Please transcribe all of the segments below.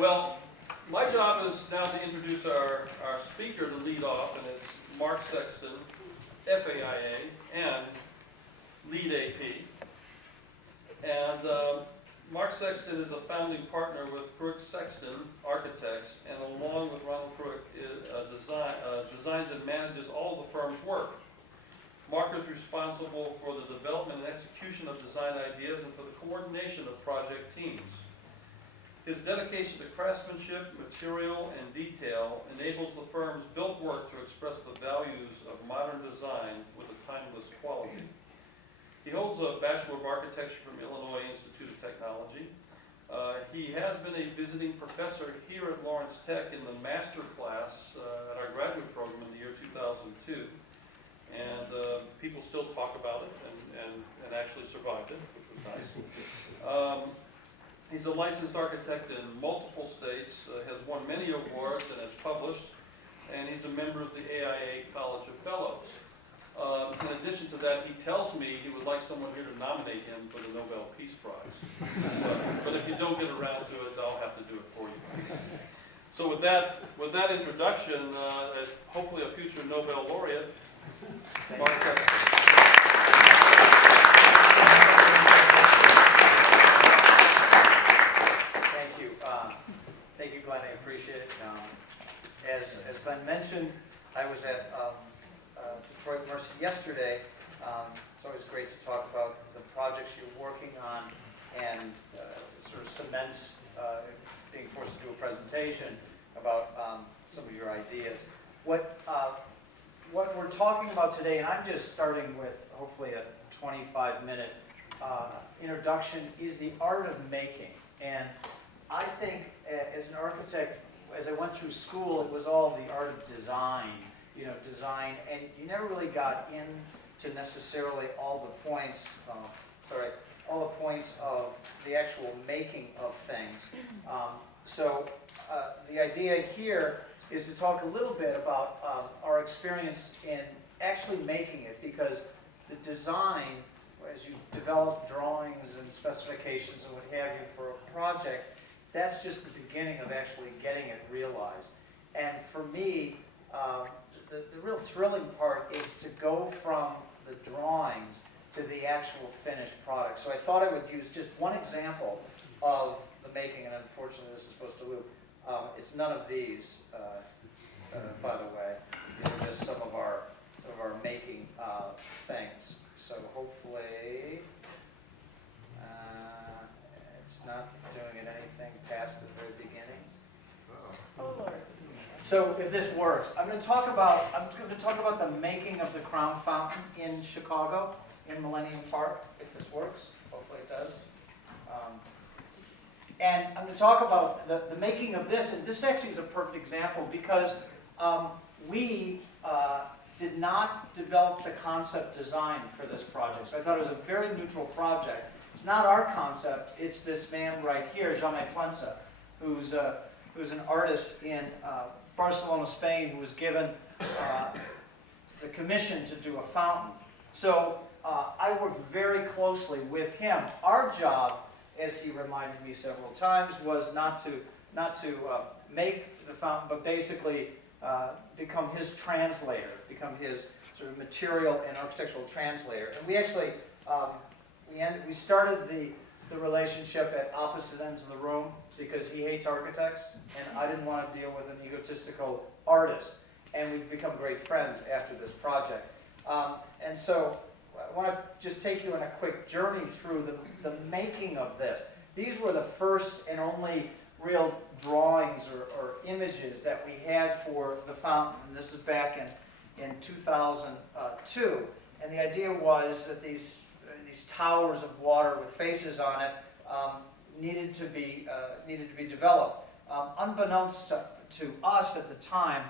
Well, my job is now to introduce our speaker to lead off, and it's Mark Sexton, FAIA, and lead AP. And Mark Sexton is a founding partner with Krueck Sexton Architects, and along with Ronald Krueck, designs and manages all the firm's work. Mark is responsible for the development and execution of design ideas and for the coordination of project teams. His dedication to craftsmanship, material, and detail enables the firm's built work to express the values of modern design with a timeless quality. He holds a Bachelor of Architecture from Illinois Institute of Technology. He has been a visiting professor here at Lawrence Tech in the master class at our graduate program in the year 2002. And people still talk about it and actually survived it, which was nice. He's a licensed architect in multiple states, has won many awards and has published, and he's a member of the AIA College of Fellows. In addition to that, he tells me he would like someone here to nominate him for the Nobel Peace Prize. But if you don't get around to it, I'll have to do it for you. So with that introduction, hopefully a future Nobel laureate, Mark Sexton. Thank you, Glenn. I appreciate it. As Glenn mentioned, I was at Detroit Mercy yesterday. It's always great to talk about the projects you're working on and sort of cements being forced to do a presentation about some of your ideas. What we're talking about today, and I'm just starting with hopefully a 25-minute introduction, is the art of making. And I think as an architect, as I went through school, it was all the art of design, design, and you never really got into necessarily all the points, all the points of the actual making of things. So the idea here is to talk a little bit about our experience in actually making it, because the design, as you develop drawings and specifications and what have you for a project, that's just the beginning of actually getting it realized. And for me, the real thrilling part is to go from the drawings to the actual finished product. So I thought I would use just one example of the making, and unfortunately this is supposed to loop. It's none of these, by the way. These are just some of our making things. So hopefully it's not doing it anything past the very beginning. Oh Lord. So if this works, I'm going to talk about the making of the Crown Fountain in Chicago, in Millennium Park. If this works, hopefully it does. And I'm going to talk about the making of this, and this actually is a perfect example because we did not develop the concept design for this project. So I thought it was a very neutral project. It's not our concept, it's this man right here, Jaume Plensa, who's an artist in Barcelona, Spain, who was given the commission to do a fountain. So I worked very closely with him. Our job, as he reminded me several times, was not to make the fountain, but basically become his translator, become his sort of material and architectural translator. And we actually we started the relationship at opposite ends of the room because he hates architects and I didn't want to deal with an egotistical artist. And we've become great friends after this project. And so I want to just take you on a quick journey through the making of this. These were the first and only real drawings or images that we had for the fountain. And this is back in 2002. And the idea was that these towers of water with faces on it needed to be developed. Unbeknownst to us at the time,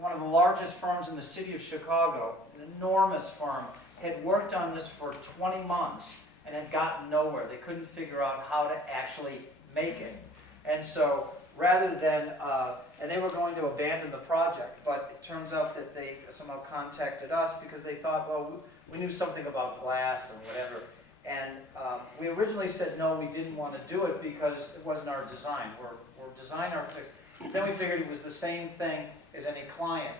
one of the largest firms in the city of Chicago, an enormous firm, had worked on this for 20 months and had gotten nowhere. They couldn't figure out how to actually make it. And so rather than, and they were going to abandon the project, but it turns out that they somehow contacted us because they thought, well, we knew something about glass and whatever. And we originally said no, we didn't want to do it because it wasn't our design. We're design architects. Then we figured it was the same thing as any client.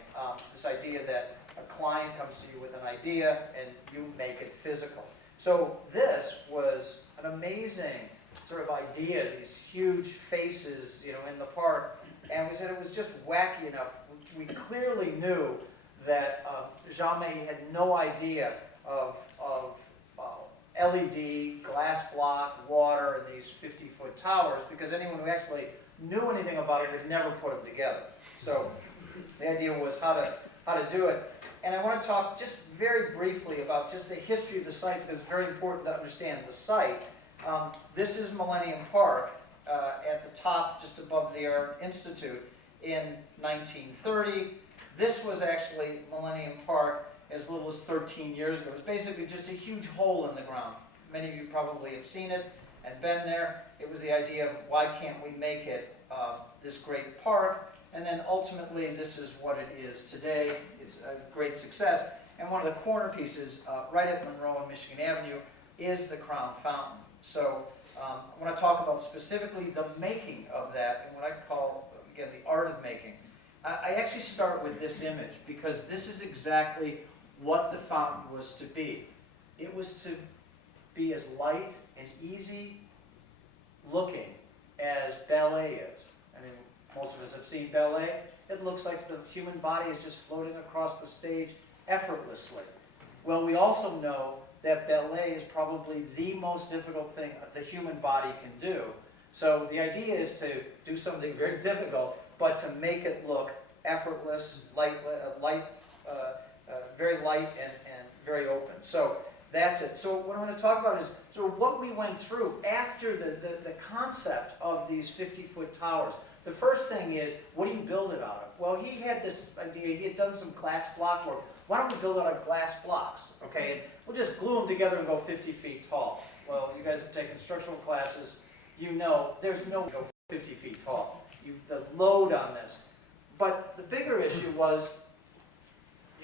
This idea that a client comes to you with an idea and you make it physical. So this was an amazing sort of idea, these huge faces, you know, in the park. And we said it was just wacky enough. We clearly knew that Jamais had no idea of LED, glass block, water, and these 50-foot towers, because anyone who actually knew anything about it had never put them together. So the idea was how to do it. And I want to talk just very briefly about just the history of the site, because it's very important to understand the site. This is Millennium Park at the top, just above the Art Institute, in 1930. This was actually Millennium Park as little as 13 years ago. It was basically just a huge hole in the ground. Many of you probably have seen it and been there. It was the idea of why can't we make it this great park? And then ultimately this is what it is today. It's a great success. And one of the corner pieces right at Monroe and Michigan Avenue is the Crown Fountain. So I want to talk about specifically the making of that and what I call, again, the art of making. I actually start with this image because this is exactly what the fountain was to be. It was to be as light and easy looking as ballet is. I mean, most of us have seen ballet. It looks like the human body is just floating across the stage effortlessly. Well, we also know that ballet is probably the most difficult thing the human body can do. So the idea is to do something very difficult, but to make it look effortless, very light and very open. So that's it. So what I'm going to talk about is sort of what we went through after the concept of these 50-foot towers. The first thing is, what do you build it out of? Well, he had this idea. He had done some glass block work. Why don't we build it out of glass blocks? Okay, and we'll just glue them together and go 50 feet tall. Well, you guys have taken structural classes. You know there's no go 50 feet tall. The load on this. But the bigger issue was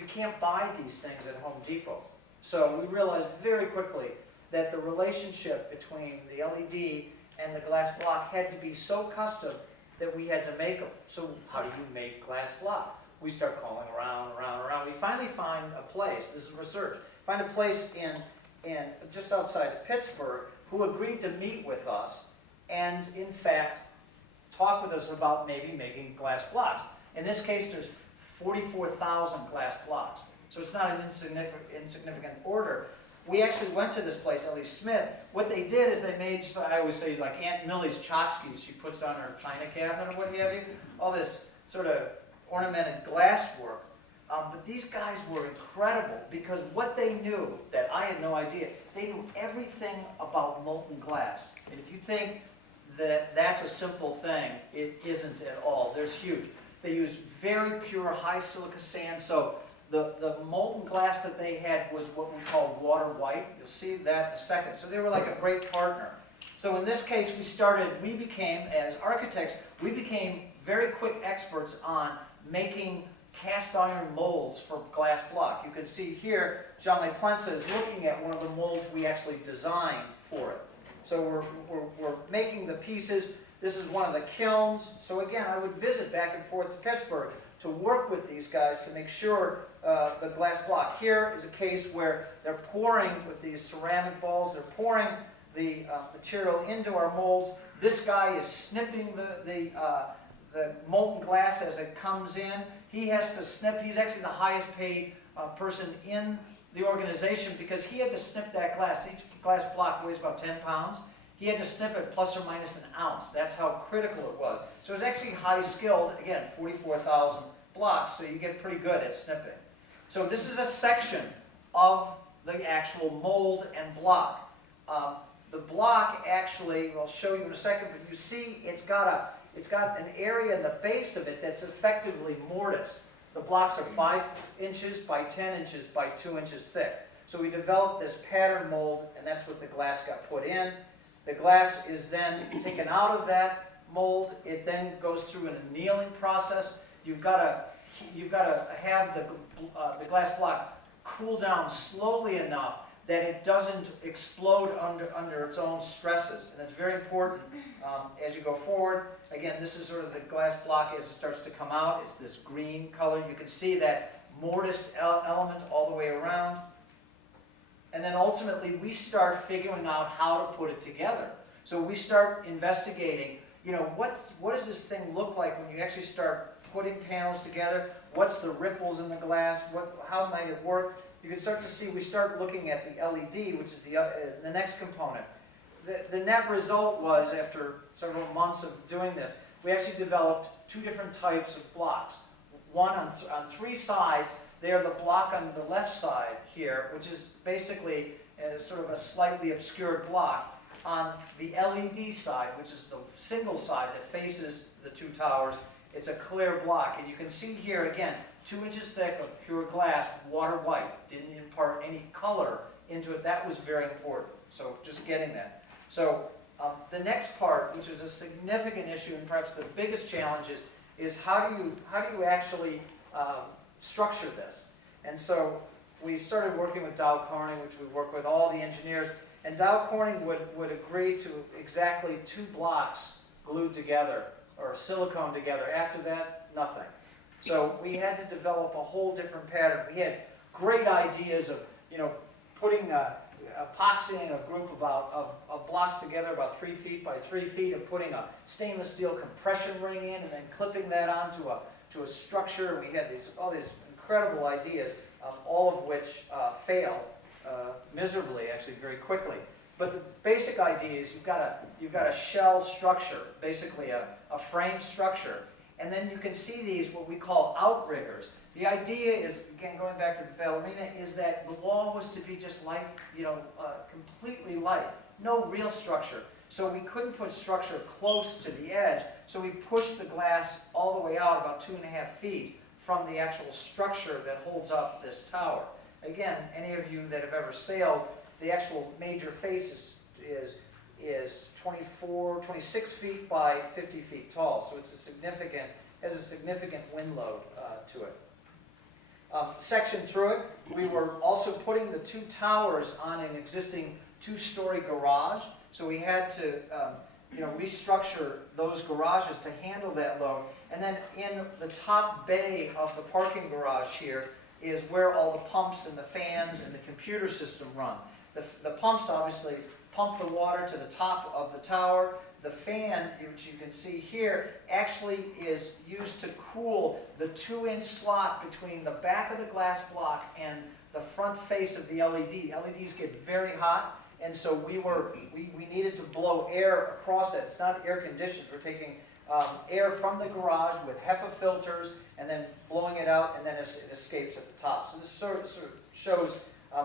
you can't buy these things at Home Depot. So we realized very quickly that the relationship between the LED and the glass block had to be so custom that we had to make them. So how do you make glass block? We start calling around. We finally find a place, this is research, find a place in just outside Pittsburgh who agreed to meet with us and in fact talk with us about maybe making glass blocks. In this case, there's 44,000 glass blocks. So it's not an insignificant order. We actually went to this place, Ellie Smith. What they did is they made, I always say, like Aunt Millie's tchotchkes she puts on her china cabinet or what have you. All this sort of ornamented glass work. But these guys were incredible because what they knew that I had no idea, they knew everything about molten glass. And if you think that that's a simple thing, it isn't at all. There's huge. They use very pure high silica sand. So the molten glass that they had was what we call water white. You'll see that in a second. So they were like a great partner. So in this case, we became, as architects, we became very quick experts on making cast iron molds for glass block. You can see here, Jean-Marie Plensa is looking at one of the molds we actually designed for it. So we're making the pieces. This is one of the kilns. So again, I would visit back and forth to Pittsburgh to work with these guys to make sure the glass block. Here is a case where they're pouring with these ceramic balls, they're pouring the material into our molds. This guy is snipping the molten glass as it comes in. He has to snip. He's actually the highest paid person in the organization because he had to snip that glass. Each glass block weighs about 10 pounds. He had to snip it plus or minus an ounce. That's how critical it was. So it was actually high skilled. Again, 44,000 blocks, so you get pretty good at snipping. So this is a section of the actual mold and block. The block actually, I'll show you in a second, but you see it's got an area in the base of it that's effectively mortised. The blocks are 5 inches by 10 inches by 2 inches thick. So we developed this pattern mold, and that's what the glass got put in. The glass is then taken out of that mold. It then goes through an annealing process. You've got to have the glass block cool down slowly enough that it doesn't explode under its own stresses. And it's very important as you go forward. Again, this is sort of the glass block as it starts to come out. It's this green color. You can see that mortised element all the way around. And then ultimately, we start figuring out how to put it together. So we start investigating, you know, what does this thing look like when you actually start putting panels together? What's the ripples in the glass? How might it work? You can start to see, we start looking at the LED, which is the next component. The net result was, after several months of doing this, we actually developed two different types of blocks. One on three sides. They are the block on the left side here, which is basically sort of a slightly obscured block. On the LED side, which is the single side that faces the two towers, it's a clear block. And you can see here, again, 2 inches thick of pure glass, water white. Didn't impart any color into it. That was very important. So just getting that. So the next part, which is a significant issue and perhaps the biggest challenge, is how do you actually structure this? And so we started working with Dow Corning, which we work with all the engineers, and Dow Corning would agree to exactly 2 blocks glued together or silicone together. After that, nothing. So we had to develop a whole different pattern. We had great ideas of, you know, putting epoxying a group of blocks together about 3 feet by 3 feet, and putting a stainless steel compression ring in, and then clipping that onto a structure. We had all these incredible ideas, all of which failed miserably, actually, very quickly. But the basic idea is you've got a shell structure, basically a frame structure, and then you can see these what we call outriggers. The idea is, again, going back to the ballerina, is that the wall was to be just light, you know, completely light, no real structure. So we couldn't put structure close to the edge, so we pushed the glass all the way out about 2.5 feet from the actual structure that holds up this tower. Again, any of you that have ever sailed, the actual major face is 26 feet by 50 feet tall, so it's has a significant wind load to it. Section through it, we were also putting the 2 towers on an existing 2-story garage, so we had to restructure those garages to handle that load. And then in the top bay of the parking garage here is where all the pumps and the fans and the computer system run. The pumps obviously pump the water to the top of the tower. The fan, which you can see here, actually is used to cool the 2-inch slot between the back of the glass block and the front face of the LED. LEDs get very hot, and so we needed to blow air across it. It's not air conditioned. We're taking air from the garage with HEPA filters and then blowing it out, and then it escapes at the top. So this sort of shows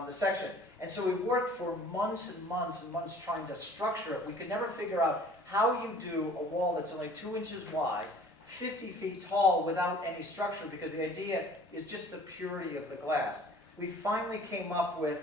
the section. And so we worked for months and months and months trying to structure it. We could never figure out how you do a wall that's only 2 inches wide, 50 feet tall without any structure, because the idea is just the purity of the glass. We finally came up with,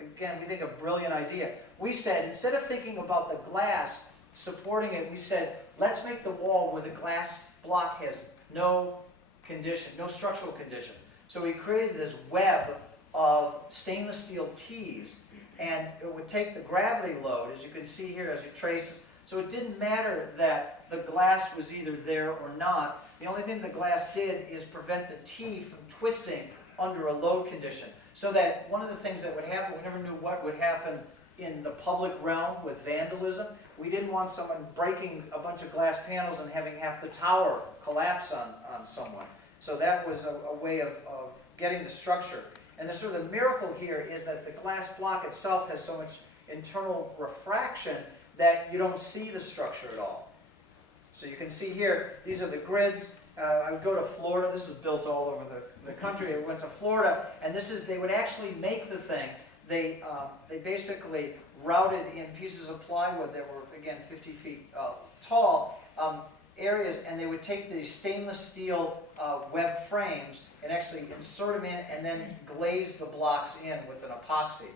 again, we think a brilliant idea. We said, instead of thinking about the glass supporting it, we said, let's make the wall where the glass block has no condition, no structural condition. So we created this web of stainless steel tees, and it would take the gravity load, as you can see here as you trace. So it didn't matter that the glass was either there or not. The only thing the glass did is prevent the tee from twisting under a load condition. So that one of the things that would happen, we never knew what would happen in the public realm with vandalism. We didn't want someone breaking a bunch of glass panels and having half the tower collapse on someone. So that was a way of getting the structure. And the sort of the miracle here is that the glass block itself has so much internal refraction that you don't see the structure at all. So you can see here, these are the grids. I would go to Florida. This was built all over the country. I went to Florida, and they would actually make the thing. They basically routed in pieces of plywood that were, again, 50 feet tall, areas, and they would take these stainless steel web frames and actually insert them in and then glaze the blocks in with an epoxy.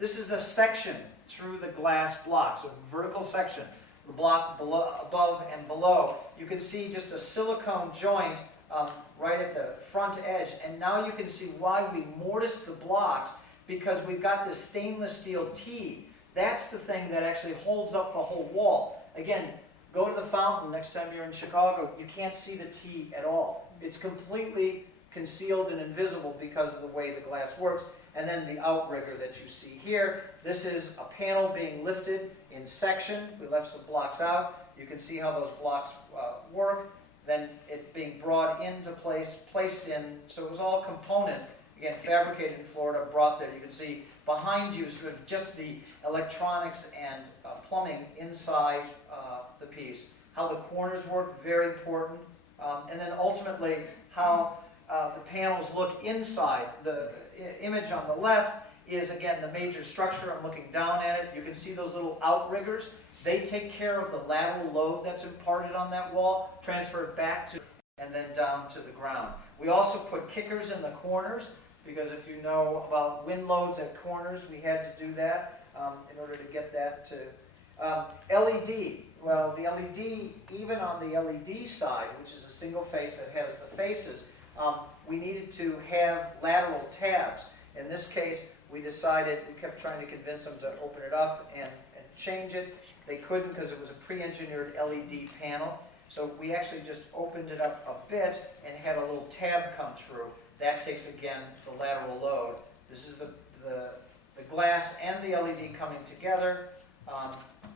This is a section through the glass block, so vertical section, the block below, above and below. You can see just a silicone joint right at the front edge, and now you can see why we mortised the blocks. because we've got this stainless steel T. That's the thing that actually holds up the whole wall. Again, go to the fountain next time you're in Chicago, you can't see the T at all. It's completely concealed and invisible because of the way the glass works. And then the outrigger that you see here, this is a panel being lifted in section. We left some blocks out. You can see how those blocks work. Then it being brought into place, placed in, so it was all component, again, fabricated in Florida, brought there. You can see behind you sort of just the electronics and plumbing inside the piece. How the corners work, very important. And then ultimately, how the panels look inside. The image on the left is, again, the major structure. I'm looking down at it. You can see those little outriggers. They take care of the lateral load that's imparted on that wall, transfer it back to, and then down to the ground. We also put kickers in the corners, because if you know about wind loads at corners, we had to do that in order to get that to LED. Well, the LED, even on the LED side, which is a single face that has the faces, we needed to have lateral tabs. In this case, we decided, we kept trying to convince them to open it up and change it. They couldn't because it was a pre-engineered LED panel. So we actually just opened it up a bit and had a little tab come through. That takes, again, the lateral load. This is the glass and the LED coming together.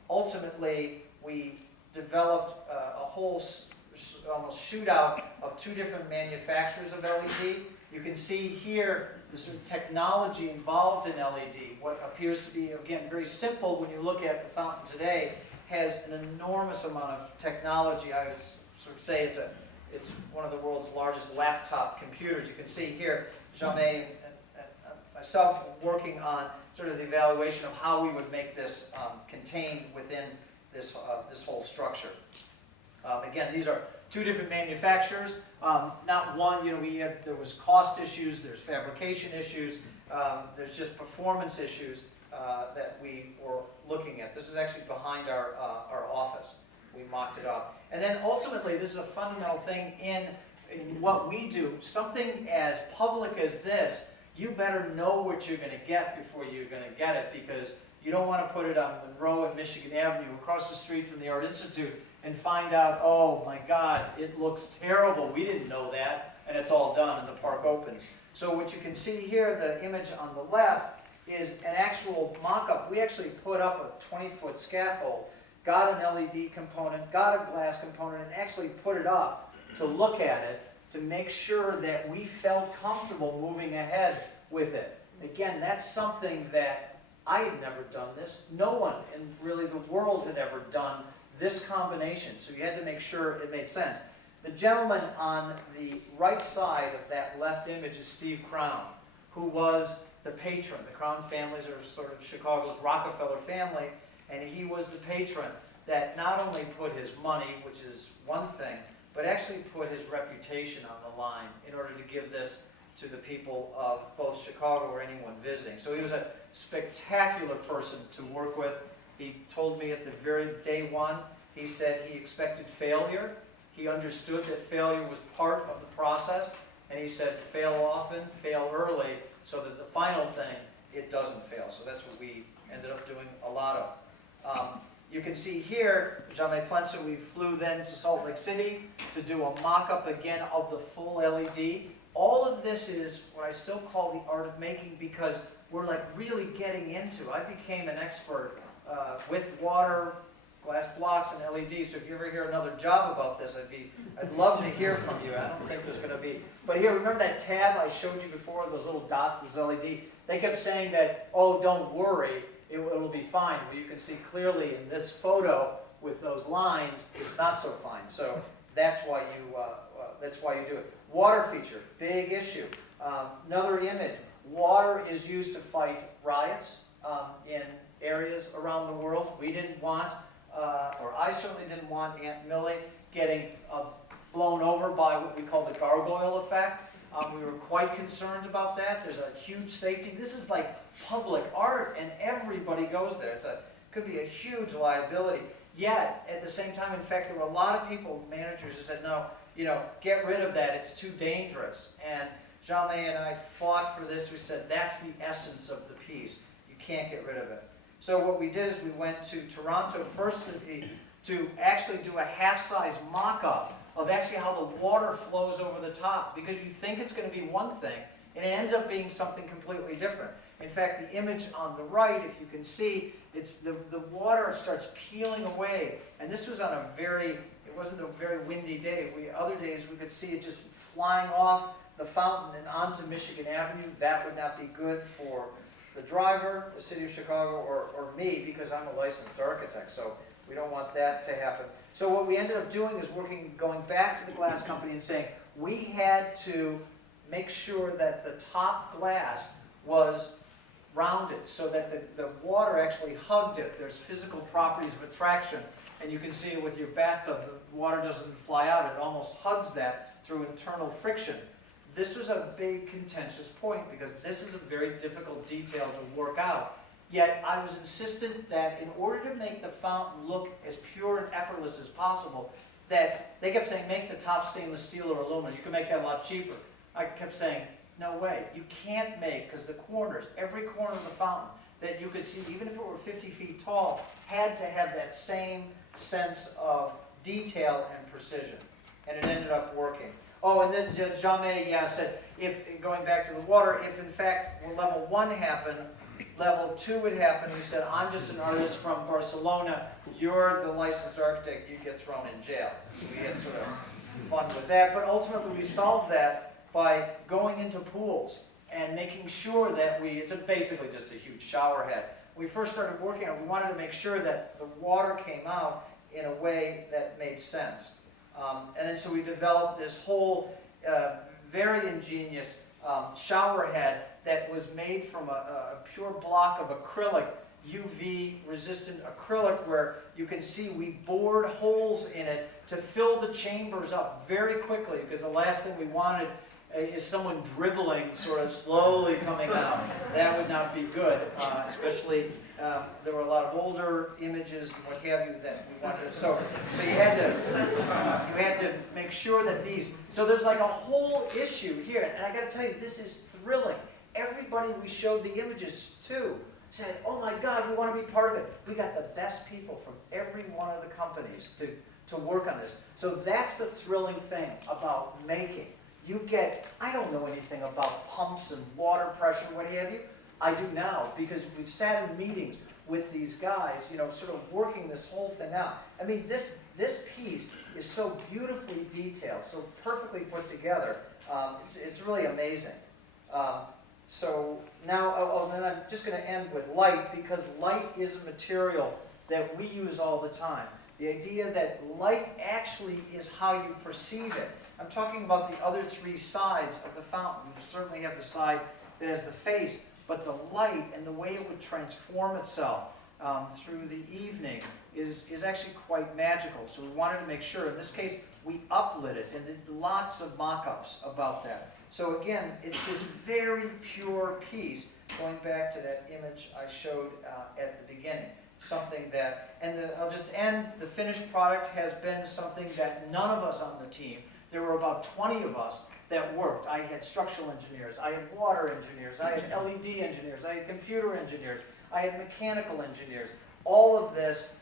Ultimately, we developed a whole almost shootout of two different manufacturers of LED. You can see here the sort of technology involved in LED. What appears to be, again, very simple when you look at the fountain today has an enormous amount of technology. I would sort of say it's one of the world's largest laptop computers. You can see here, Jamais and myself working on sort of the evaluation of how we would make this contained within this whole structure. Again, these are two different manufacturers. Not one, there was cost issues, there's fabrication issues, there's just performance issues that we were looking at. This is actually behind our office. We mocked it up. And then ultimately, this is a fundamental thing in what we do. Something as public as this, you better know what you're going to get before you're going to get it, because you don't want to put it on Monroe and Michigan Avenue across the street from the Art Institute and find out, oh my God, it looks terrible. We didn't know that, and it's all done and the park opens. So what you can see here, the image on the left, is an actual mock-up. We actually put up a 20-foot scaffold, got an LED component, got a glass component, and actually put it up to look at it to make sure that we felt comfortable moving ahead with it. Again, that's something that I had never done this. No one in really the world had ever done this combination, so you had to make sure it made sense. The gentleman on the right side of that left image is Steve Crown, who was the patron. The Crown families are sort of Chicago's Rockefeller family, and he was the patron that not only put his money, which is one thing, but actually put his reputation on the line in order to give this to the people of both Chicago or anyone visiting. So he was a spectacular person to work with. He told me at the very day one, he said he expected failure. He understood that failure was part of the process, and he said fail often, fail early, so that the final thing, it doesn't fail. So that's what we ended up doing a lot of. You can see here, Jamais Plensa, we flew then to Salt Lake City to do a mock-up again of the full LED. All of this is what I still call the art of making, because we're like really getting into. I became an expert with water, glass blocks, and LEDs. So if you ever hear another job about this, I'd love to hear from you. I don't think there's going to be. But here, remember that tab I showed you before, those little dots, this LED? They kept saying that, oh, don't worry, it'll be fine. Well, you can see clearly in this photo with those lines, it's not so fine. So that's why you do it. Water feature, big issue. Another image. Water is used to fight riots in areas around the world. We didn't want, or I certainly didn't want Aunt Millie getting blown over by what we call the gargoyle effect. We were quite concerned about that. There's a huge safety. This is like public art, and everybody goes there. It could be a huge liability. Yet, at the same time, in fact, there were a lot of people, managers, who said, no, get rid of that. It's too dangerous. And Jean-May and I fought for this. We said, that's the essence of the piece. You can't get rid of it. So what we did is we went to Toronto first to actually do a half-size mock-up of actually how the water flows over the top, because you think it's going to be one thing, and it ends up being something completely different. In fact, the image on the right, if you can see, it's the water starts peeling away, and this was on a it wasn't a very windy day. Other days we could see it just flying off the fountain and onto Michigan Avenue. That would not be good for the driver, the city of Chicago, or me, because I'm a licensed architect, so we don't want that to happen. So what we ended up doing is going back to the glass company and saying, we had to make sure that the top glass was rounded so that the water actually hugged it. There's physical properties of attraction, and you can see it with your bathtub. The water doesn't fly out. It almost hugs that through internal friction. This was a big contentious point because this is a very difficult detail to work out. Yet I was insistent that in order to make the fountain look as pure and effortless as possible, that they kept saying, make the top stainless steel or aluminum. You can make that a lot cheaper. I kept saying, no way. You can't make, because the corners, every corner of the fountain that you could see, even if it were 50 feet tall, had to have that same sense of detail and precision. And it ended up working. Oh, and then Jean-May said, going back to the water, if in fact level 1 happened, level 2 would happen. He said, I'm just an artist from Barcelona. You're the licensed architect. You get thrown in jail. So we had sort of fun with that. But ultimately, we solved that by going into pools and making sure that it's basically just a huge shower head. When we first started working on it, we wanted to make sure that the water came out in a way that made sense. And then so we developed this whole very ingenious shower head that was made from a pure block of acrylic, UV resistant acrylic, where you can see we bored holes in it to fill the chambers up very quickly, because the last thing we wanted is someone dribbling sort of slowly coming out. That would not be good, especially there were a lot of older images and what have you that we wanted. So you had to make sure that so there's like a whole issue here, and I got to tell you, this is thrilling. Everybody we showed the images to said, oh my God, we want to be part of it. We got the best people from every one of the companies to work on this. So that's the thrilling thing about making. I don't know anything about pumps and water pressure, what have you. I do now, because we sat in meetings with these guys, sort of working this whole thing out. I mean, this piece is so beautifully detailed, so perfectly put together. It's really amazing. So now, then I'm just going to end with light, because light is a material that we use all the time. The idea that light actually is how you perceive it. I'm talking about the other 3 sides of the fountain. You certainly have the side that has the face, but the light and the way it would transform itself through the evening is actually quite magical. So we wanted to make sure, in this case, we uplit it, and did lots of mock-ups about that. So again, it's this very pure piece, going back to that image I showed at the beginning. Something that, I'll just end, the finished product has been something that none of us on the team, there were about 20 of us that worked. I had structural engineers, I had water engineers, I had LED engineers, I had computer engineers, I had mechanical engineers. All of this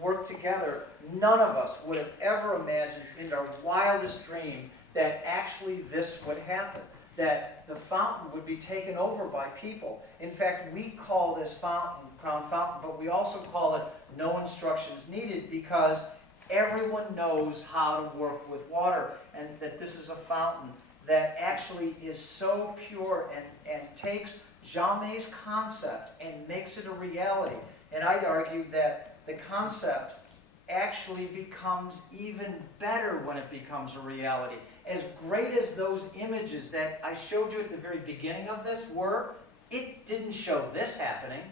worked together. None of us would have ever imagined in our wildest dream that actually this would happen, that the fountain would be taken over by people. In fact, we call this fountain Crown Fountain, but we also call it No Instructions Needed, because everyone knows how to work with water, and that this is a fountain that actually is so pure and takes Jean-May's concept and makes it a reality. And I'd argue that the concept actually becomes even better when it becomes a reality. As great as those images that I showed you at the very beginning of this were, it didn't show this happening.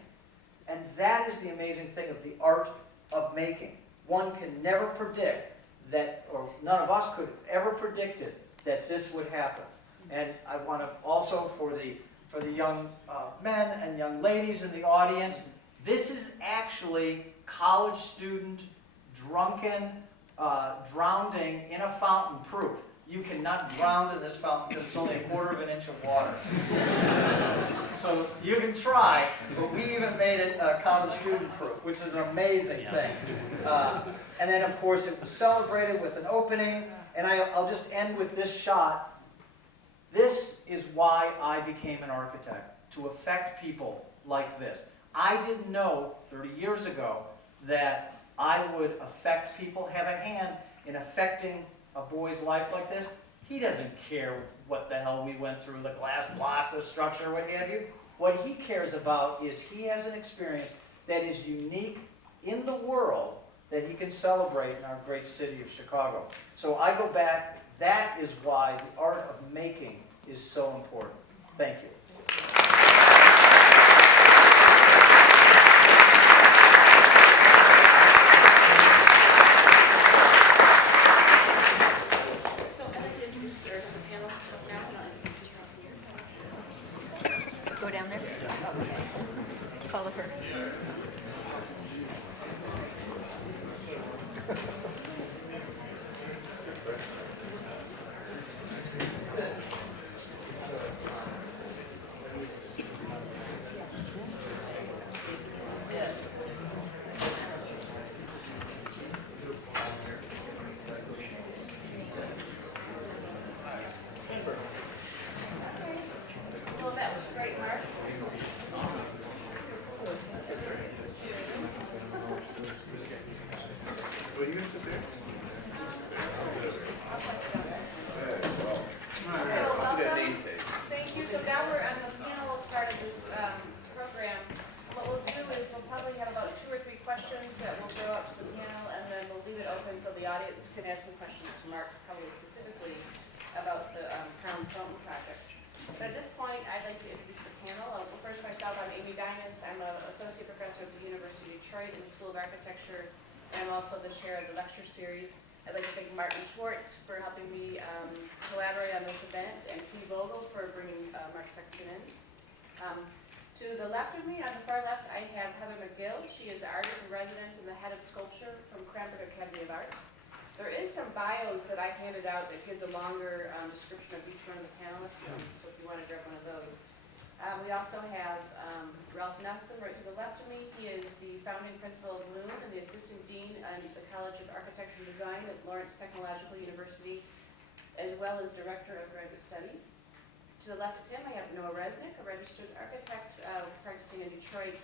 And that is the amazing thing of the art of making. One can never predict that, or none of us could have ever predicted that this would happen. And I want to also, for the young men and young ladies in the audience, this is actually college student drunken drowning in a fountain proof. you cannot drown in this fountain because it's only 1/4 inch of water. So you can try, but we even made it common student proof, which is an amazing thing. And then of course it was celebrated with an opening, and I'll just end with this shot. This is why I became an architect, to affect people like this. I didn't know 30 years ago that I would affect people, have a hand in affecting a boy's life like this. He doesn't care what the hell we went through, the glass blocks, the structure, what have you. What he cares about is he has an experience that is unique in the world that he can celebrate in our great city of Chicago. So I go back, that is why the art of making is so important. Thank you. Go down there. Follow her. Well, that was great, Mark. Okay, well, welcome. Thank you. So now we're on the panel part of this program. What we'll do is we'll probably have about 2 or 3 questions that will go out to the panel, and then we'll leave it open so the audience can ask some questions to Mark, probably specifically about the Crown Fountain project. But at this point, I'd like to introduce the panel. First, myself, I'm Amy Dinas. I'm an associate professor at the University of Detroit in the School of Architecture, and I'm also the chair of the lecture series. I'd like to thank Martin Schwartz for helping me collaborate on this event, and Steve Vogel for bringing Mark Sexton in. To the left of me, on the far left, I have Heather McGill. She is the artist in residence and the head of sculpture from Krueck Academy of Art. There is some bios that I handed out that gives a longer description of each one of the panelists, so if you want to grab one of those. We also have Ralph Nelson right to the left of me. He is the founding principal of Loon and the assistant dean at the College of Architecture and Design at Lawrence Technological University, as well as director of graduate studies. To the left of him, I have Noah Resnick, a registered architect practicing in Detroit,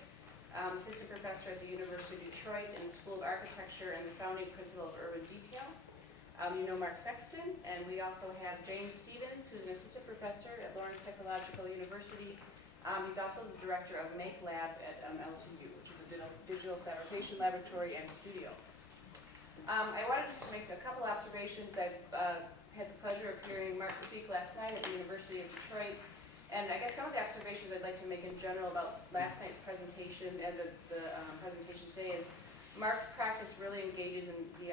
assistant professor at the University of Detroit in the School of Architecture and the founding principal of Urban Detail. You know Mark Sexton, and we also have James Stevens, who's an assistant professor at Lawrence Technological University. He's also the director of Make Lab at LTU, which is a digital fabrication laboratory and studio. I wanted just to make a couple observations. I've had the pleasure of hearing Mark speak last night at the University of Detroit, and I guess some of the observations I'd like to make in general about last night's presentation and the presentation today is Mark's practice really engages in the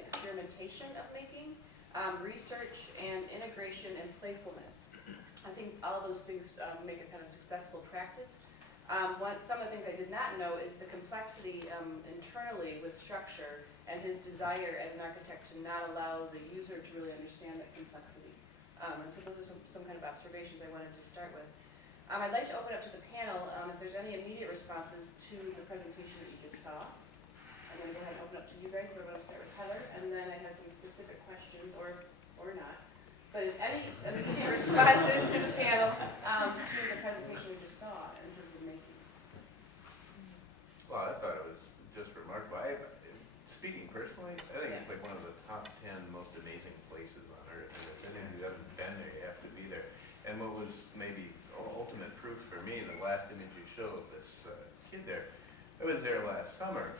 experimentation of making, research and integration and playfulness. I think all of those things make a kind of successful practice. Some of the things I did not know is the complexity internally with structure and his desire as an architect to not allow the user to really understand that complexity. And so those are some kind of observations I wanted to start with. I'd like to open up to the panel if there's any immediate responses to the presentation that you just saw. I'm going to go ahead and open up to you guys. We're going to start with Heather, and then I have some specific questions, or not. But if any immediate responses to the panel to the presentation we just saw in terms of making. Well, I thought it was just remarkable. Speaking personally, I think it's like one of the top 10 most amazing places on earth. And if any of you haven't been there, you have to be there. And what was maybe ultimate proof for me, the last image you showed, this kid there, I was there last summer.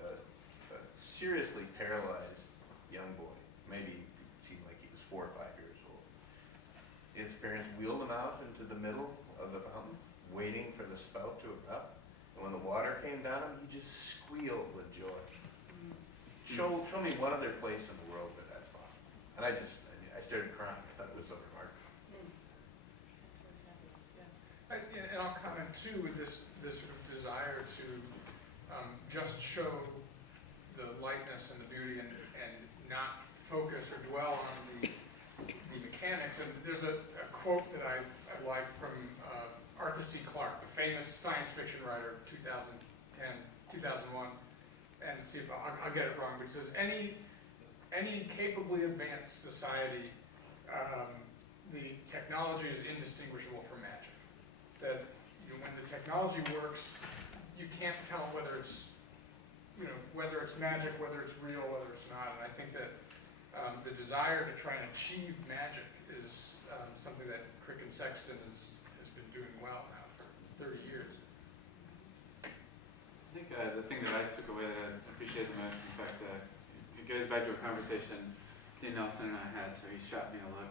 A seriously paralyzed young boy, maybe seemed like he was 4 or 5 years old. His parents wheeled him out into the middle of the fountain, waiting for the spout to erupt. And when the water came down him, he just squealed with joy. Show me one other place in the world where that's possible. And I started crying. I thought it was so remarkable. And I'll comment too with this sort of desire to just show the lightness and the beauty and not focus or dwell on the mechanics. And there's a quote that I like from Arthur C. Clarke, the famous science fiction writer, 2010, 2001. And see if I'll get it wrong, but it says, any capably advanced society, the technology is indistinguishable from magic. That when the technology works, you can't tell whether it's magic, whether it's real, whether it's not. And I think that the desire to try and achieve magic is something that Krueck Sexton has been doing well now for 30 years. I think the thing that I took away that I appreciate the most, in fact, it goes back to a conversation Dean Nelson and I had, so he shot me a look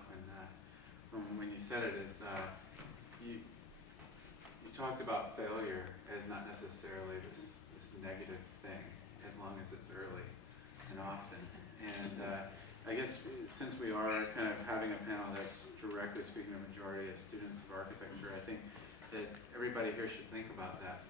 when you said it, is you talked about failure as not necessarily this negative thing, as long as it's early and often. And I guess since we are kind of having a panel that's directly speaking to the majority of students of architecture, I think that everybody here should think about that.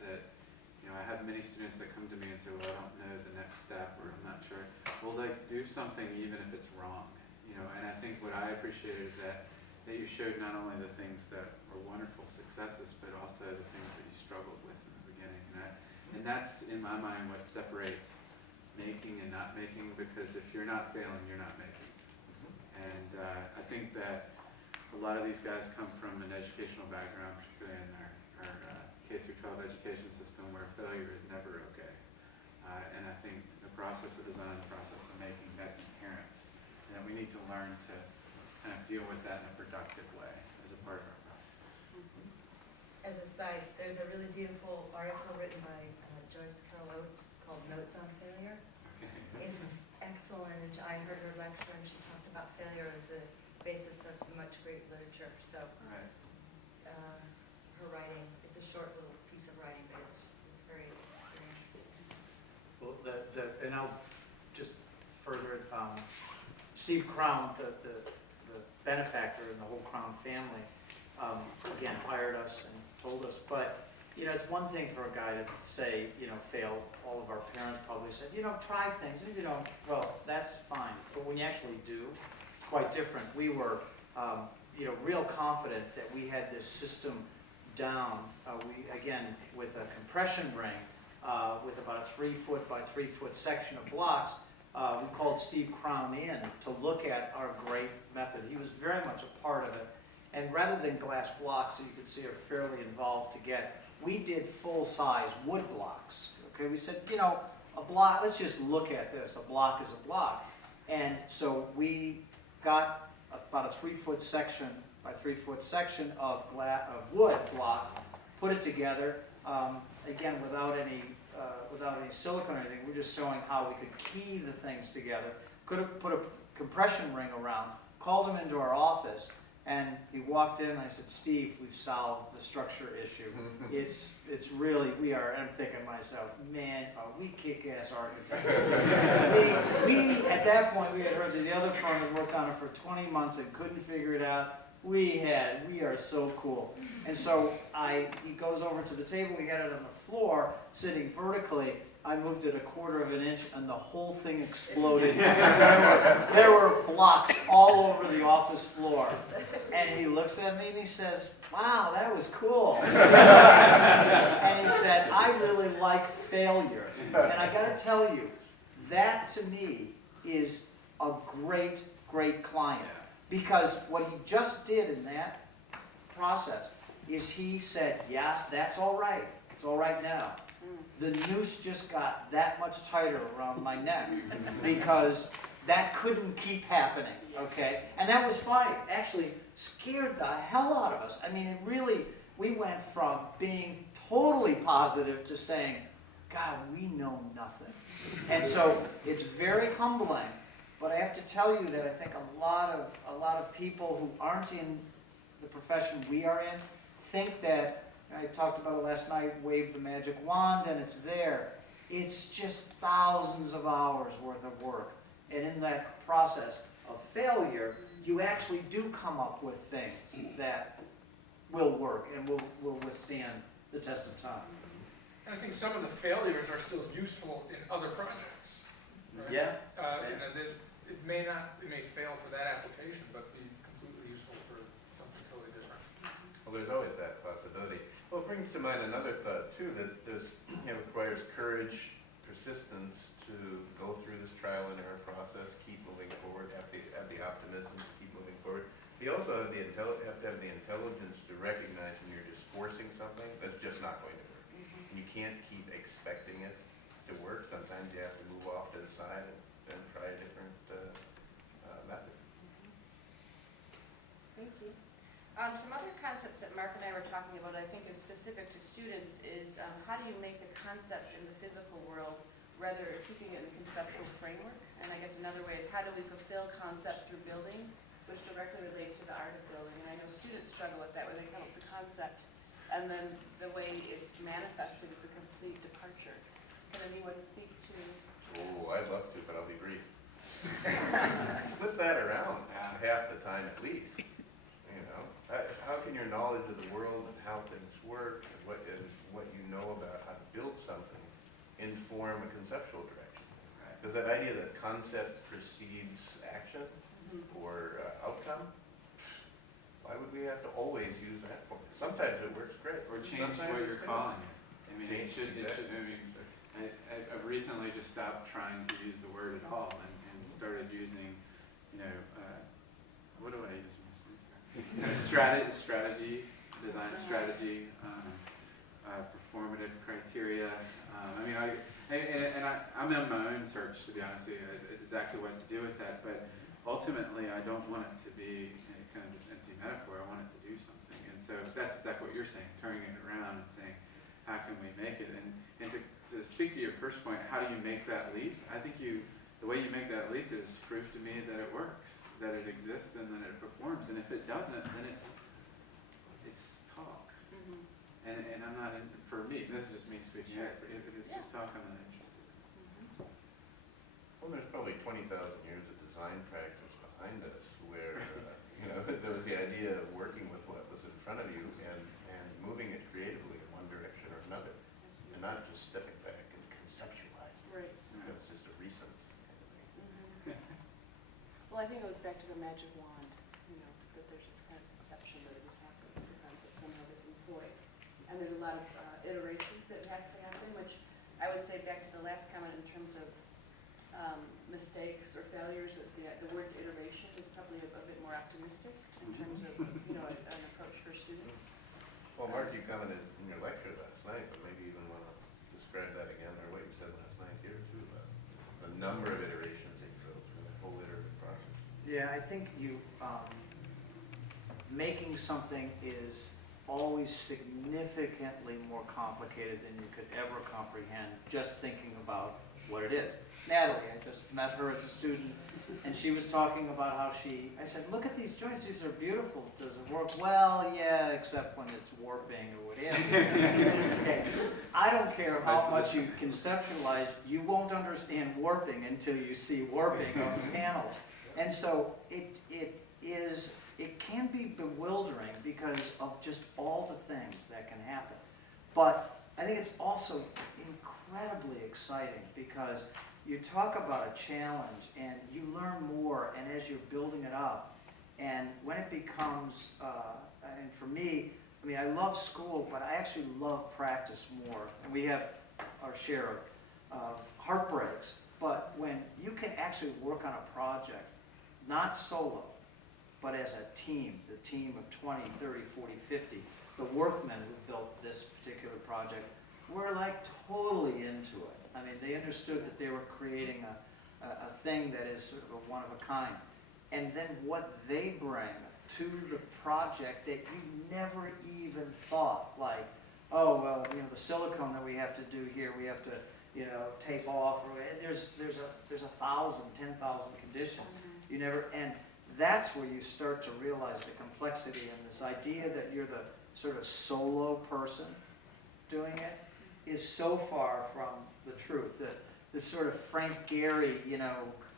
I have many students that come to me and say, well, I don't know the next step, or I'm not sure. Well, do something even if it's wrong. And I think what I appreciated is that you showed not only the things that were wonderful successes, but also the things that you struggled with in the beginning. And that's, in my mind, what separates making and not making, because if you're not failing, you're not making. And I think that a lot of these guys come from an educational background, particularly in our K-12 education system, where failure is never okay. And I think the process of design, the process of making, that's inherent. And we need to learn to kind of deal with that in a productive way as a part of our process. As a side, there's a really beautiful article written by Joyce Carol Oates called Notes on Failure. Okay. It's excellent. I heard her lecture and she talked about failure as the basis of much great literature. So Right. Her writing, it's a short little piece of writing, but it's very, very interesting. Well, and I'll just further, Steve Crown, the benefactor in the whole Crown family, again, hired us and told us, but, it's one thing for a guy to say, fail. All of our parents probably said, try things. And if you don't, well, that's fine. But when you actually do, it's quite different. We were, real confident that we had this system down. Again, with a compression ring, with about a 3-foot by 3-foot section of blocks, we called Steve Crown in to look at our great method. He was very much a part of it. And rather than glass blocks that you could see are fairly involved to get, we did full-size wood blocks. Okay, we said, a block, let's just look at this. A block is a block. And so we got about a 3-foot section by 3-foot section of wood block, put it together, again, without any silicone or anything. We're just showing how we could key the things together. Could have put a compression ring around, called him into our office, and he walked in, and I said, Steve, we've solved the structure issue. It's really, we are, and I'm thinking to myself, man, are we kick-ass architects? we, at that point, we had heard that the other firm had worked on it for 20 months and couldn't figure it out. We are so cool. And so he goes over to the table, we had it on the floor, sitting vertically. I moved it 1/4 of an inch and the whole thing exploded. There were blocks all over the office floor. And he looks at me and he says, wow, that was cool. And he said, I really like failure. And I got to tell you, that to me is a great, great client. Because what he just did in that process is he said, yeah, that's all right. It's all right now. The noose just got that much tighter around my neck because that couldn't keep happening, okay? And that was fine. Actually scared the hell out of us. I mean, we went from being totally positive to saying, God, we know nothing. And so it's very humbling. But I have to tell you that I think a lot of people who aren't in the profession we are in think that, I talked about it last night, wave the magic wand and it's there. It's just thousands of hours worth of work. And in that process of failure, you actually do come up with things that will work and will withstand the test of time. And I think some of the failures are still useful in other projects. Right? Yeah. It may not, patience to go through this trial and error process, keep moving forward, have the optimism to keep moving forward. You also have have to have the intelligence to recognize when you're just forcing something that's just not going to work. You can't keep expecting it to work. Sometimes you have to move off to the side and try a different method. Thank you. Some other concepts that Mark and I were talking about, I think is specific to students, is how do you make the concept in the physical world rather keeping it in a conceptual framework? And I guess another way is how do we fulfill concept through building, which directly relates to the art of building. And I know students struggle with that, where they come up with the concept, and then the way it's manifested is a complete departure. Can anyone speak to? Oh, I'd love to, but I'll be brief. Flip that around half the time at least. You know, how can your knowledge of the world and how things work and what you know about how to build something inform a conceptual direction? Because that idea that concept precedes action or outcome, why would we have to always use that for it? Sometimes it works great. Or change Sometimes what it's you're good. calling it. I mean, Change, I've recently just stopped trying to use the word at all and started using, what do I use mostly? Strategy, design strategy, performative criteria. I'm on my own search, to be honest with you, exactly what to do with that. But ultimately, I don't want it to be kind of this empty metaphor. I want it to do something. And so that's exactly what you're saying, turning it around and saying, how can we make it? And to speak to your first point, how do you make that leap? I think the way you make that leap is prove to me that it works, that it exists, and that it performs. And if it doesn't, then it's talk. And I'm not, for me, this is just me speaking. Sure. If it's just talk, I'm not interested. Well, there's probably 20,000 years of design practice behind us where, there was the idea of working with what was in front of you and moving it creatively in one direction or another, and not just stepping back and conceptualizing. Right. It's just a recent kind of thing. Well, I think it goes back to the magic wand, that there's this kind of conception that it just happens, the concept somehow gets employed. And there's a lot of iterations that have to happen, which I would say back to the last comment in terms of mistakes or failures, that the word iteration is probably a bit more optimistic in terms of, an approach for students. Well, Mark, you commented in your lecture last night, but maybe you even want to describe that again, or what you said last night here too, about the number of iterations that you go through the whole iterative process. Yeah, I think making something is always significantly more complicated than you could ever comprehend just thinking about what it is. Natalie, I just met her as a student, and she was talking about how I said, look at these joints, these are beautiful, does it work? Well, yeah, except when it's warping or whatever. Okay. I don't care how much you conceptualize, you won't understand warping until you see warping of the panel. And so it can be bewildering because of just all the things that can happen. But I think it's also incredibly exciting because you talk about a challenge and you learn more, and as you're building it up, and when it becomes, and for me, I love school, but I actually love practice more. And we have our share of heartbreaks, but when you can actually work on a project, not solo, but as a team, the team of 20, 30, 40, 50, the workmen who built this particular project were like totally into it. They understood that they were creating a thing that is sort of a one of a kind. And then what they bring to the project that you never even thought, like, oh, well, the silicone that we have to do here, we have to, tape off, or there's 1,000, 10,000 conditions. And that's where you start to realize the complexity and this idea that you're the sort of solo person doing it is so far from the truth. This sort of Frank Gehry,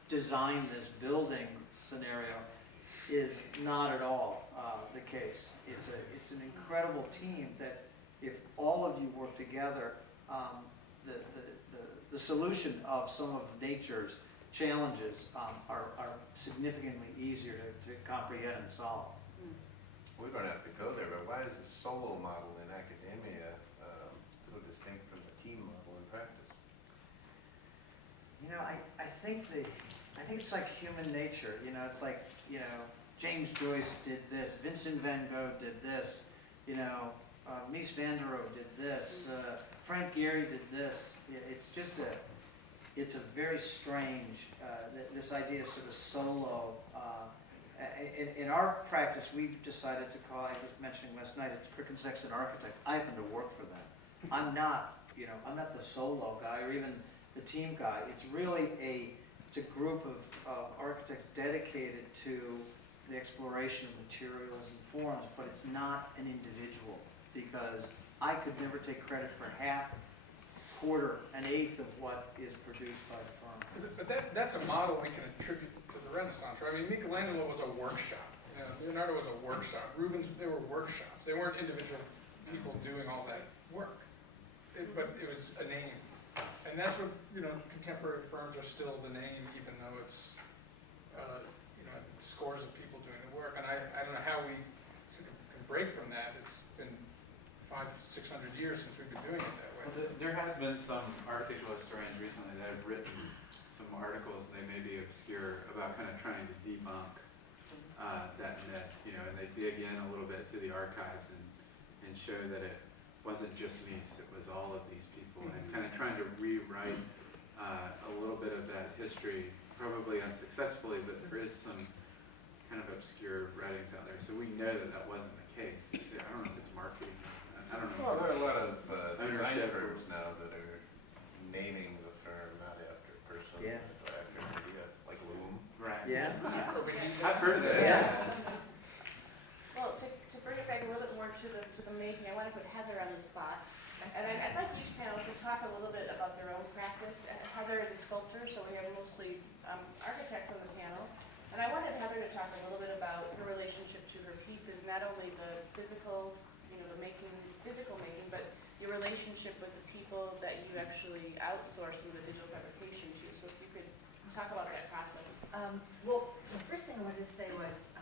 design this building scenario is not at all the case. It's an incredible team that if all of you work together, the solution of some of nature's challenges are significantly easier to comprehend and solve. We don't have to go there, but why is the solo model in academia so distinct from the team model in practice? I think it's like human nature, it's like, James Joyce did this, Vincent van Gogh did this, Mies van der Rohe did this, Frank Gehry did this. It's just it's a very strange, this idea of sort of solo. In our practice, we've decided to call, I was mentioning last night, it's Krueck Sexton Architects. I happen to work for them. I'm not the solo guy or even the team guy. It's really it's a group of architects dedicated to the exploration of materials and forms, but it's not an individual, because I could never take credit for half, quarter, an eighth of what is produced by the firm. But that's a model we can attribute to the Renaissance, right? I mean, Michelangelo was a workshop. Leonardo was a workshop. Rubens, they were workshops. They weren't individual people doing all that work. But it was a name. And that's what, contemporary firms are still the name, even though it's, scores of people doing the work. And I don't know how we sort of can break from that. It's been 500-600 years since we've been doing it that way. Well, there has been some architectural historians recently that have written some articles, they may be obscure, about kind of trying to debunk that myth, and they dig in a little bit to the archives and show that it wasn't just Mies, it was all of these people, and kind of trying to rewrite a little bit of that history, probably unsuccessfully, but there is some kind of obscure writings out there, so we know that that wasn't the case. I don't know if it's marketing, I don't know. Well, there are a lot of design Ownership firms rules. now that are naming the firm not after a person, Yeah. but after an idea, like Loom. Right. Yeah. I've heard of that. Yeah. Well, to bring it back a little bit more to the making, I want to put Heather on the spot. And I'd like each panelist to talk a little bit about their own practice. Heather is a sculptor, so we have mostly architects on the panel. And I wanted Heather to talk a little bit about her relationship to her pieces, not only the physical, physical making, but your relationship with the people that you actually outsource some of the digital fabrication to. So if you could talk about that process. Well, the first thing I wanted to say was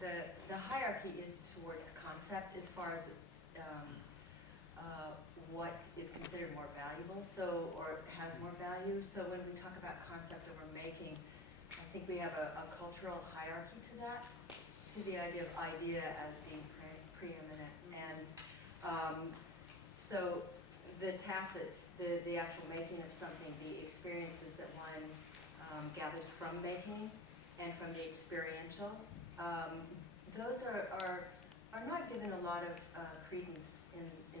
the hierarchy is towards concept as far as it's, what is considered more valuable, or has more value. So when we talk about concept and we're making, I think we have a cultural hierarchy to that, to the idea of idea as being preeminent. And so the tacit, the actual making of something, the experiences that one gathers from making and from the experiential, those are not given a lot of credence,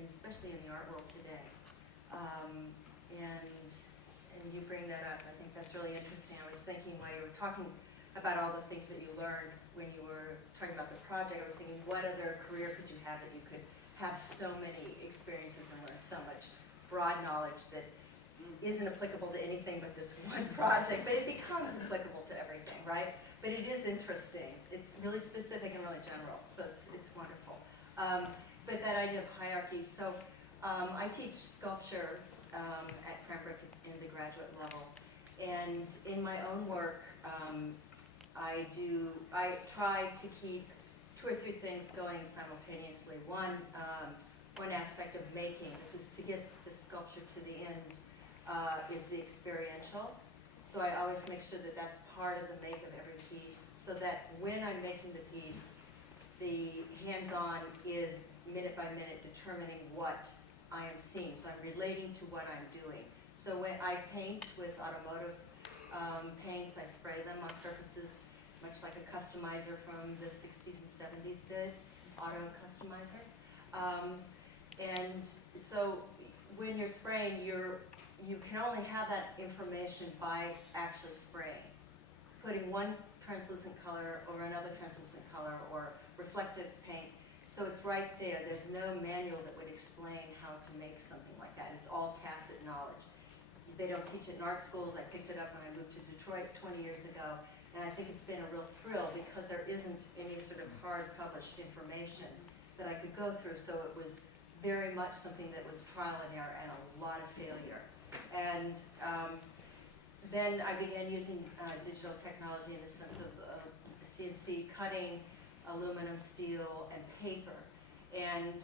especially in the art world today. And you bring that up. I think that's really interesting. I was thinking while you were talking about all the things that you learned when you were talking about the project, I was thinking, what other career could you have that you could have so many experiences and learn so much broad knowledge that isn't applicable to anything but this one project, but it becomes applicable to everything, right? But it is interesting. It's really specific and really general, so it's wonderful. But that idea of hierarchy, so I teach sculpture at Cranbrook in the graduate level, and in my own work, I try to keep 2 or 3 things going simultaneously. One aspect of making, this is to get the sculpture to the end, is the experiential. So I always make sure that that's part of the make of every piece, so that when I'm making the piece, the hands-on is minute by minute determining what I am seeing. So I'm relating to what I'm doing. So when I paint with automotive paints, I spray them on surfaces, much like a customizer from the 60s and 70s did, auto customizer. And so when you're spraying, you can only have that information by actually spraying. Putting one translucent color or another translucent color or reflective paint, so it's right there. There's no manual that would explain how to make something like that. It's all tacit knowledge. They don't teach it in art schools. I picked it up when I moved to Detroit 20 years ago, and I think it's been a real thrill because there isn't any sort of hard published information that I could go through, so it was very much something that was trial and error and a lot of failure. And then I began using digital technology in the sense of CNC cutting, aluminum, steel, and paper. And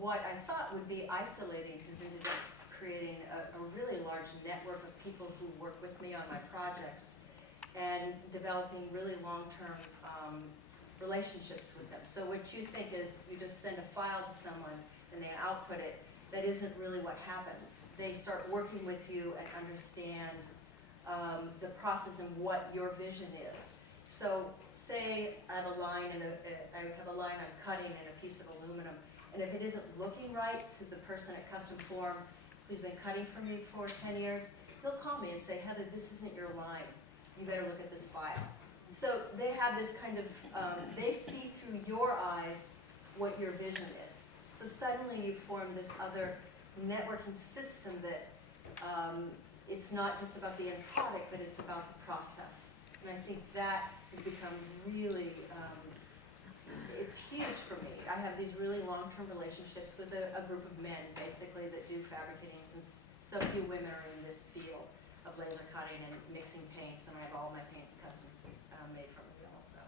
what I thought would be isolating, because into the creating a really large network of people who work with me on my projects and developing really long-term relationships with them. So what you think is you just send a file to someone and they output it. That isn't really what happens. They start working with you and understand the process and what your vision is. So say I have a line I'm cutting in a piece of aluminum, and if it isn't looking right to the person at Custom Form who's been cutting for me for 10 years, they'll call me and say, Heather, this isn't your line. You better look at this file. So they have this kind of, they see through your eyes what your vision is. So suddenly you form this other networking system that it's not just about the end product, but it's about the process. And I think that has become really, it's huge for me. I have these really long-term relationships with a group of men, basically, that do fabricating, since so few women are in this field of laser cutting and mixing paints, and I have all my paints custom made from me also.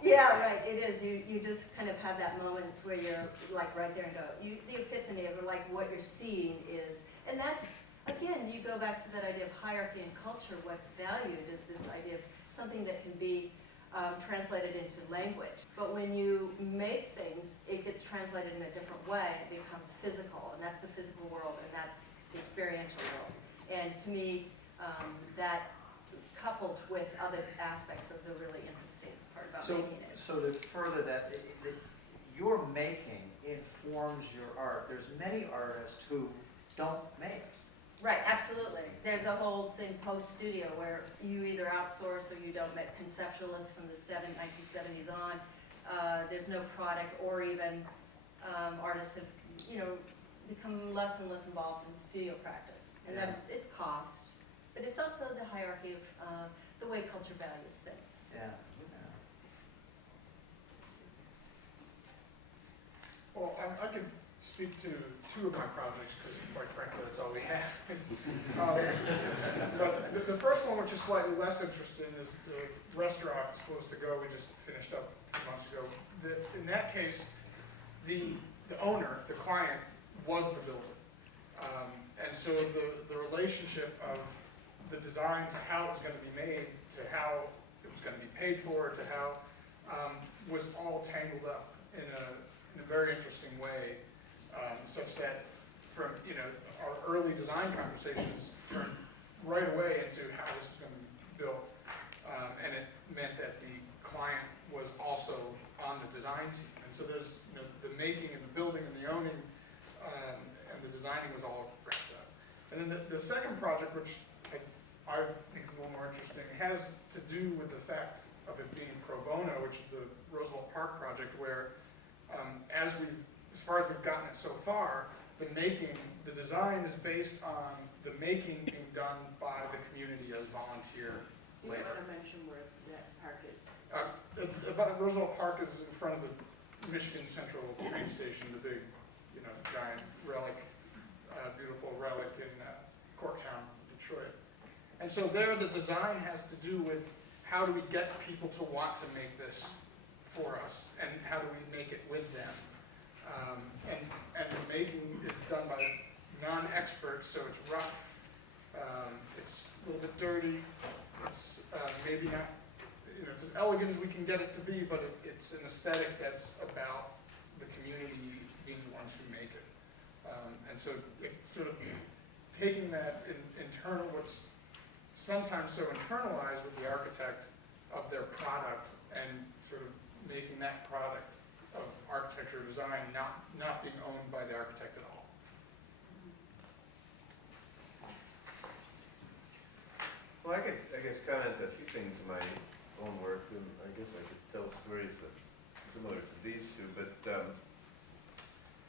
Yeah, right, it is. You just kind of have that moment where you're like right there and go, the epiphany of like what you're seeing is, and that's, again, you go back to that idea of hierarchy and culture. What's valued is this idea of something that can be translated into language. But when you make things, it gets translated in a different way. It becomes physical, and that's the physical world, and that's the experiential world. And to me, that coupled with other aspects of the really interesting part about making it. So to further that, your making informs your art. There's many artists who don't make. Right, absolutely. There's a whole thing post-studio where you either outsource or you don't make conceptualists from the 1970s on. There's no product, or even artists have, become less and less involved in studio practice. And it's cost, but it's also the hierarchy of the way culture values things. Yeah. Well, I could speak to two of my projects, because quite frankly, that's all we have. But the first one, which is slightly less interesting, is the restaurant supposed to go. We just finished up a few months ago. In that case, the owner, the client, was the builder. And so the relationship of the design to how it was going to be made, to how it was going to be paid for, to how, was all tangled up in a very interesting way, such that from our early design conversations turned right away into how this was going to be built, and it meant that the client was also on the design team. And so there's the making and the building and the owning and the designing was all wrapped up. And then the second project, which I think is a little more interesting, has to do with the fact of it being pro bono, which is the Roosevelt Park project, where as far as we've gotten it so far, the design is based on the making being done by the community as volunteer labor. You want to mention where that park is? Roosevelt Park is in front of the Michigan Central train station, the big, giant relic, beautiful relic in Corktown, Detroit. And so there, the design has to do with how do we get people to want to make this for us, and how do we make it with them. And the making is done by non-experts, so it's rough, it's a little bit dirty, it's maybe not, it's as elegant as we can get it to be, but it's an aesthetic that's about the community being the ones who make it. And so sort of taking that internal, what's sometimes so internalized with the architect of their product, and sort of making that product of architecture or design not being owned by the architect at all. Well, I could, comment a few things in my own work, and I guess I could tell stories similar to these two, but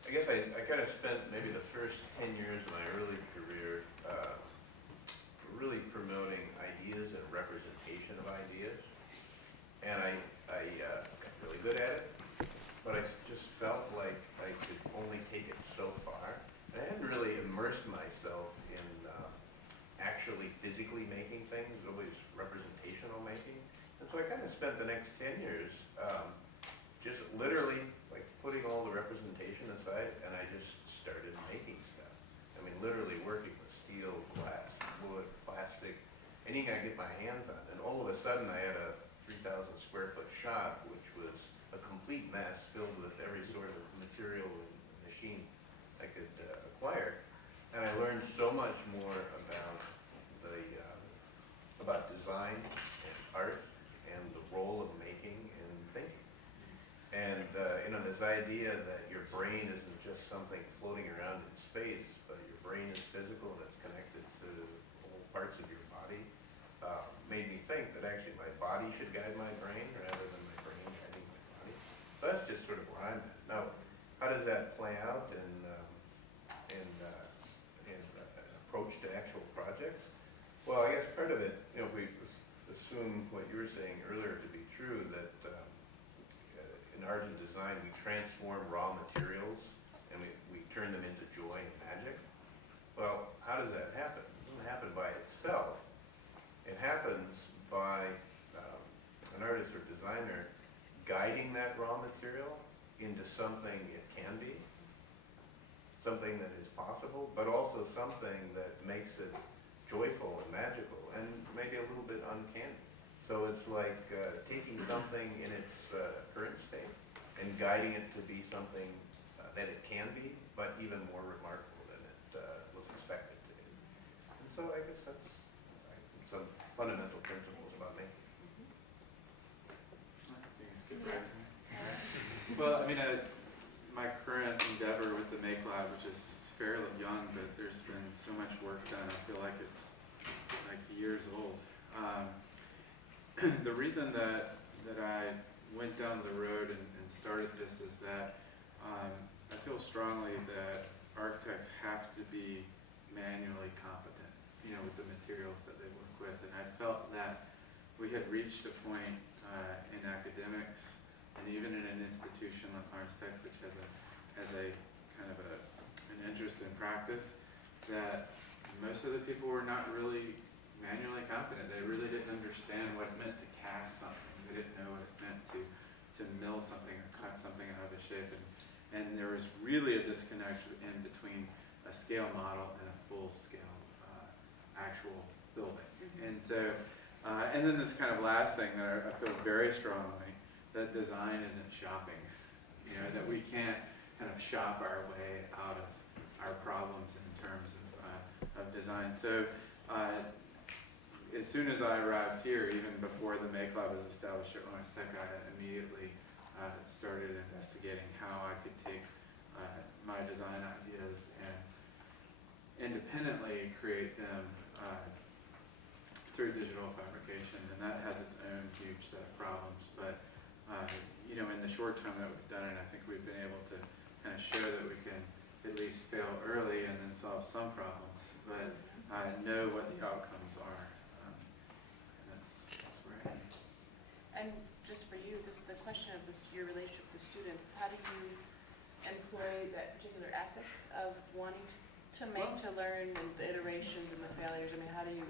I guess I kind of spent maybe the first 10 years of my early career really promoting ideas and representation of ideas, and I got really good at it, but I just felt like I could only take it so far. And I hadn't really immersed myself in actually physically making things, always representational making. And so I kind of spent the next 10 years just literally like putting all the representation aside, and I just started making stuff. I mean, literally working with steel, glass, wood, plastic, anything I could get my hands on. And all of a sudden, I had a 3,000 square foot shop, which was a complete mess filled with every sort of material and machine I could acquire. And I learned so much more about design and art and the role of making and thinking. And this idea that your brain isn't just something floating around in space, but your brain is physical and it's connected to all parts of your body, made me think that actually my body should guide my brain rather than my brain guiding my body. So that's just sort of where I'm at. Now, how does that play out in approach to actual projects? Well, I guess part of it, if we assume what you were saying earlier to be true, that in art and design we transform raw materials and we turn them into joy and magic. Well, how does that happen? It doesn't happen by itself. It happens by an artist or designer guiding that raw material into something it can be, something that is possible, but also something that makes it joyful and magical and maybe a little bit uncanny. So it's like taking something in its current state and guiding it to be something that it can be, but even more remarkable than it was expected to be. And so I guess that's some fundamental principles about making. Well, I mean, my current endeavor with the Make Lab, which is fairly young, but there's been so much work done, I feel like it's like years old. The reason that I went down the road and started this is that I feel strongly that architects have to be manually competent, with the materials that they work with. And I felt that we had reached a point in academics and even in an institution like Tech, which has a kind of an interest in practice, that most of the people were not really manually competent. They really didn't understand what it meant to cast something. They didn't know what it meant to mill something or cut something out of a shape. And there was really a disconnect in between a scale model and a full-scale actual building. And so, and then this kind of last thing that I feel very strongly, that design isn't shopping. That we can't kind of shop our way out of our problems in terms of design. So as soon as I arrived here, even before the Make Lab was established at Owings Tech, I immediately started investigating how I could take my design ideas and independently create them through digital fabrication, and that has its own huge set of problems. But in the short time that we've done it, I think we've been able to kind of show that we can at least fail early and then solve some problems, but know what the outcomes are. And that's where I am. And just for you, the question of your relationship with the students, how do you employ that particular ethic of wanting to learn and the iterations and the failures? I mean, how do you,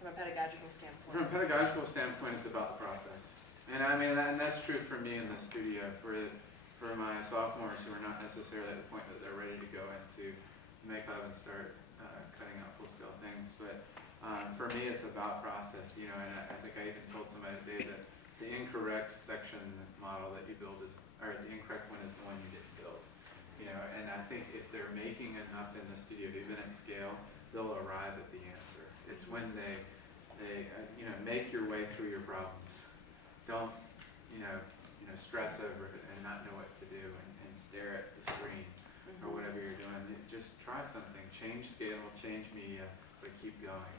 from a pedagogical standpoint? From a pedagogical standpoint, it's about the process. And I mean, and that's true for me in the studio. For my sophomores who are not necessarily at the point that they're ready to go into Make Lab and start cutting out full-scale things. But for me, it's about process. And I think I even told somebody today that the incorrect section model that you build is, or the incorrect one is the one you didn't build. And I think if they're making enough in the studio, even at scale, they'll arrive at the answer. It's when they make your way through your problems. Don't, stress over it and not know what to do and stare at the screen or whatever you're doing. Just try something, change scale, change media, but keep going.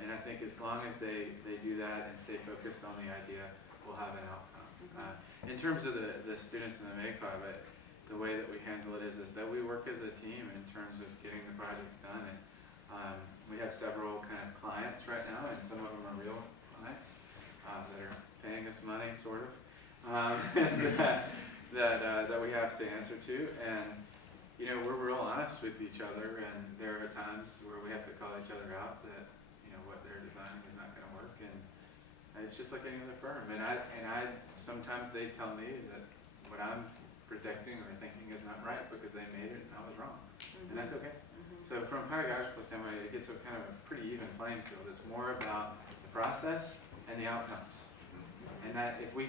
And I think as long as they do that and stay focused on the idea, we'll have an outcome. In terms of the students in the Make Lab, the way that we handle it is that we work as a team in terms of getting the projects done. And we have several kind of clients right now, and some of them are real clients that are paying us money, sort of, that we have to answer to. And we're real honest with each other, and there are times where we have to call each other out that what they're designing is not going to work, and it's just like any other firm. And I sometimes they tell me that what I'm predicting or thinking is not right because they made it and I was wrong, and that's okay. So So from a pedagogical standpoint, it gets to a kind of a pretty even playing field. It's more about the process and the outcomes. And that if we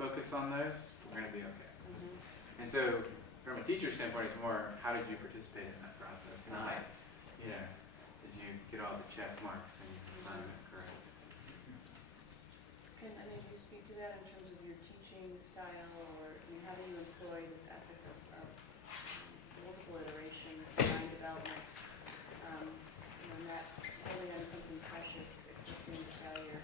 focus on those, we're going to be okay. And so from a teacher standpoint, it's more how did you participate in that process, not, you know, did you get all the check marks and your assignment correct. Can any of you speak to that in terms of your teaching style, or how do you employ this ethic of multiple iterations, design development, not holding on to something precious, accepting failure?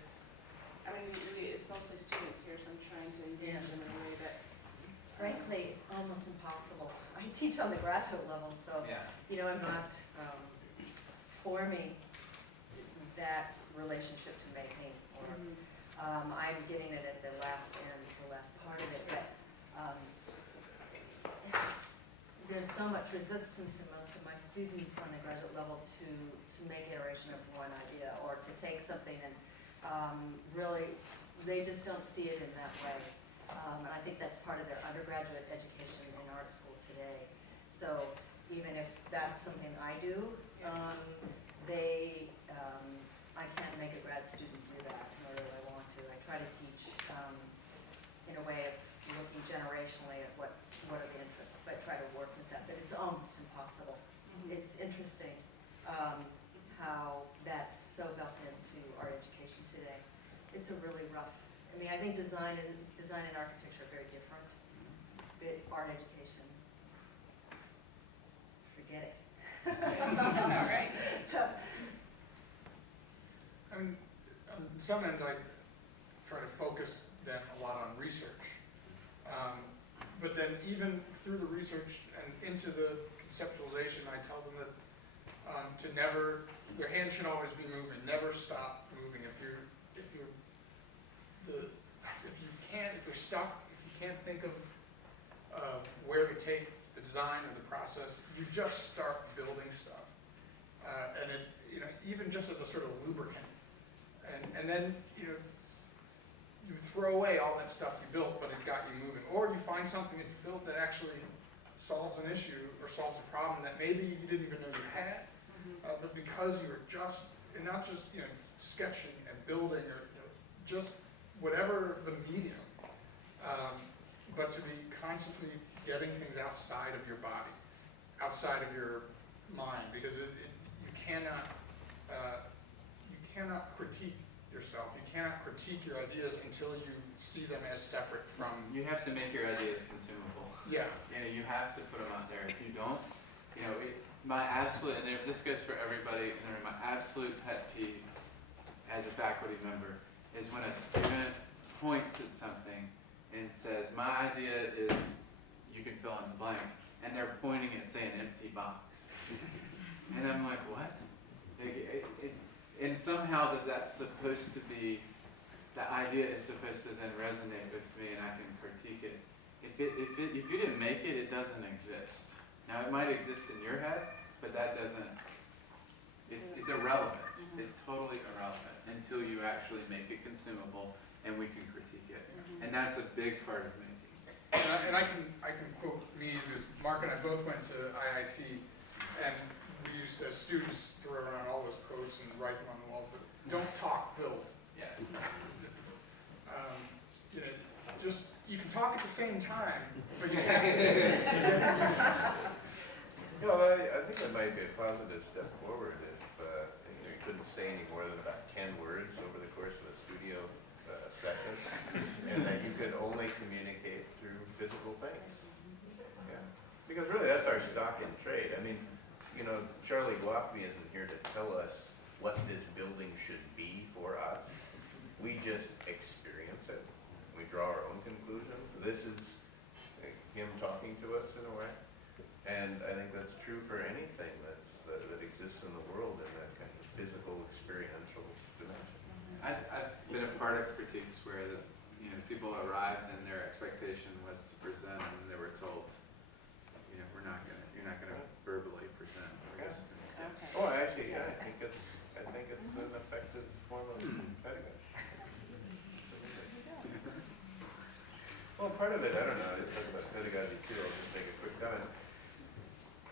I mean, it's mostly students here, so I'm trying to engage them in a way that. Frankly, it's almost impossible. I teach on the graduate level, so, I'm not forming that relationship to making, or I'm getting it at the last end, the last part of it, but there's so much resistance in most of my students on the graduate level to make iteration of one idea, or to take something and really, they just don't see it in that way. And I think that's part of their undergraduate education in art school today. So even if that's something I do, I can't make a grad student do that, nor do I want to. I try to teach in a way of looking generationally at what are the interests, but I try to work with that, but it's almost impossible. It's interesting how that's so built into our education today. It's a really rough, I think design and architecture are very different, but art education, forget it. All right. On some ends, I try to focus then a lot on research. But then even through the research and into the conceptualization, I tell them that their hand should always be moving, never stop moving. If you're stuck, if you can't think of where to take the design or the process, you just start building stuff. And it, even just as a sort of lubricant. And then, you throw away all that stuff you built, but it got you moving. Or you find something that you built that actually solves an issue or solves a problem that maybe you didn't even know you had, but because you were not just sketching and building or just whatever the medium, but to be constantly getting things outside of your body, outside of your mind, because you cannot critique yourself. You cannot critique your ideas until you see them as separate from. You have to make your ideas consumable. Yeah. You have to put them out there. If you don't, my absolute, and this goes for everybody, my absolute pet peeve as a faculty member is when a student points at something and says, my idea is, you can fill in the blank, and they're pointing at, say, an empty box. And I'm like, what? And somehow that's supposed to be, the idea is supposed to then resonate with me and I can critique it. If you didn't make it, it doesn't exist. Now it might exist in your head, but that doesn't, it's irrelevant. It's totally irrelevant until you actually make it consumable and we can critique it. And that's a big part of making. And I can quote me, because Mark and I both went to IIT, and we used as students throw around all those quotes and write them on the walls, but don't talk, build. Yes. You can talk at the same time, but you have to use it. I think that might be a positive step forward if you couldn't say any more than about 10 words over the course of a studio session, and that you could only communicate through physical things. Yeah. Because really that's our stock in trade. Charlie Gloffy isn't here to tell us what this building should be for us. We just experience it. We draw our own conclusions. This is him talking to us in a way. And I think that's true for anything that exists in the world in that kind of physical, experiential dimension. I've been a part of critiques where people arrived and their expectation was to present and they were told, you're not gonna verbally present. Okay. Oh, actually, yeah, I think it's an effective form of pedagogy. Well, part of it, I don't know, I talk about pedagogy too, I'll just take a quick comment.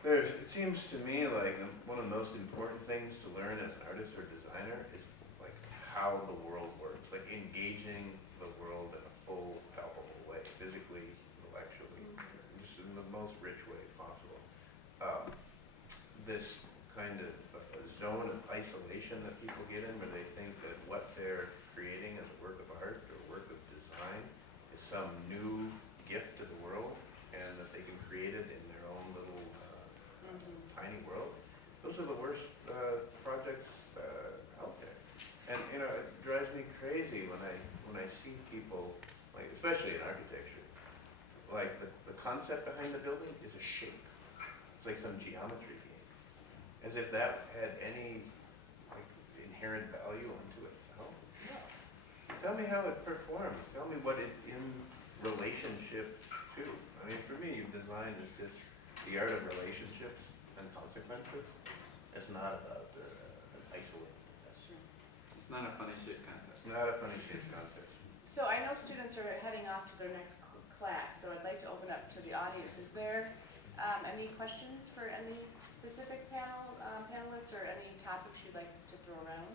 It seems to me like one of the most important things to learn as an artist or designer is like how the world works, like engaging the world in a full, palpable way, physically, intellectually, just in the most rich way possible. This kind of zone of isolation that people get in, where they think that what they're creating as a work of art or work of design is some new gift to the world, and that they can create it in their own little tiny world. Those are the worst projects out there. And you know, it drives me crazy when I see people, like especially in architecture, like the concept behind the building is a shape. It's like some geometry game, as if that had any like inherent value unto itself. No. Tell me how it performs. Tell me what it's in relationship to. I mean, for me, design is just the art of relationships and consequences. It's not about an isolated test. It's not a funny shape contest. It's not a funny shape contest. So I know students are heading off to their next class, so I'd like to open up to the audience. Is there any questions for any specific panelists or any topics you'd like to throw around?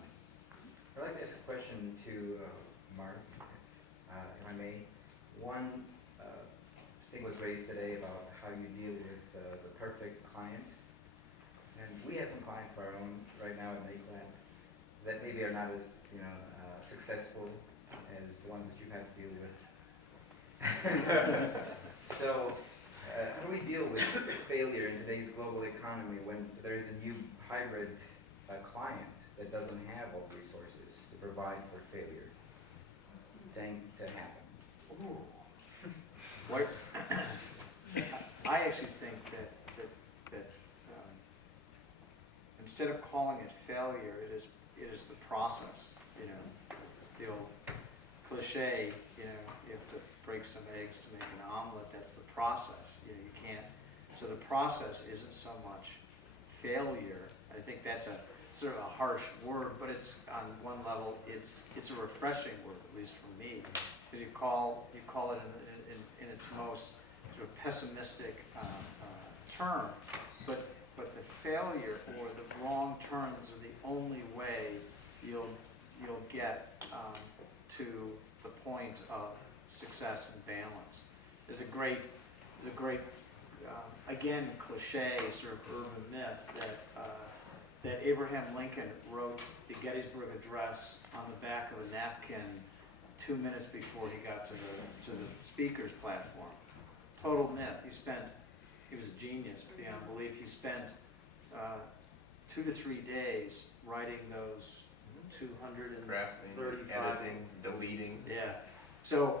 I'd like to ask a question to Mark, if I may. One thing was raised today about how you deal with the perfect client. And we have some clients of our own right now at Lakeland that maybe are not as successful as the ones that you have to deal with. So how do we deal with failure in today's global economy when there is a new hybrid client that doesn't have all the resources to provide for failure to happen? Ooh. What, I actually think that instead of calling it failure, it is the process. You know, the old cliche. You know, you have to break some eggs to make an omelet. That's the process. You know, you can't. So the process isn't so much failure. I think that's a sort of a harsh word, but it's on one level, it's a refreshing word, at least for me, because you call it in its most sort of pessimistic term, but the failure or the wrong turns are the only way you'll get to the point of success and balance. There's a great again cliche sort of urban myth that Abraham Lincoln wrote the Gettysburg Address on the back of a napkin 2 minutes before he got to the speaker's platform. Total myth. He was a genius beyond belief. He spent 2 to 3 days writing those 235. Editing, deleting. Yeah. So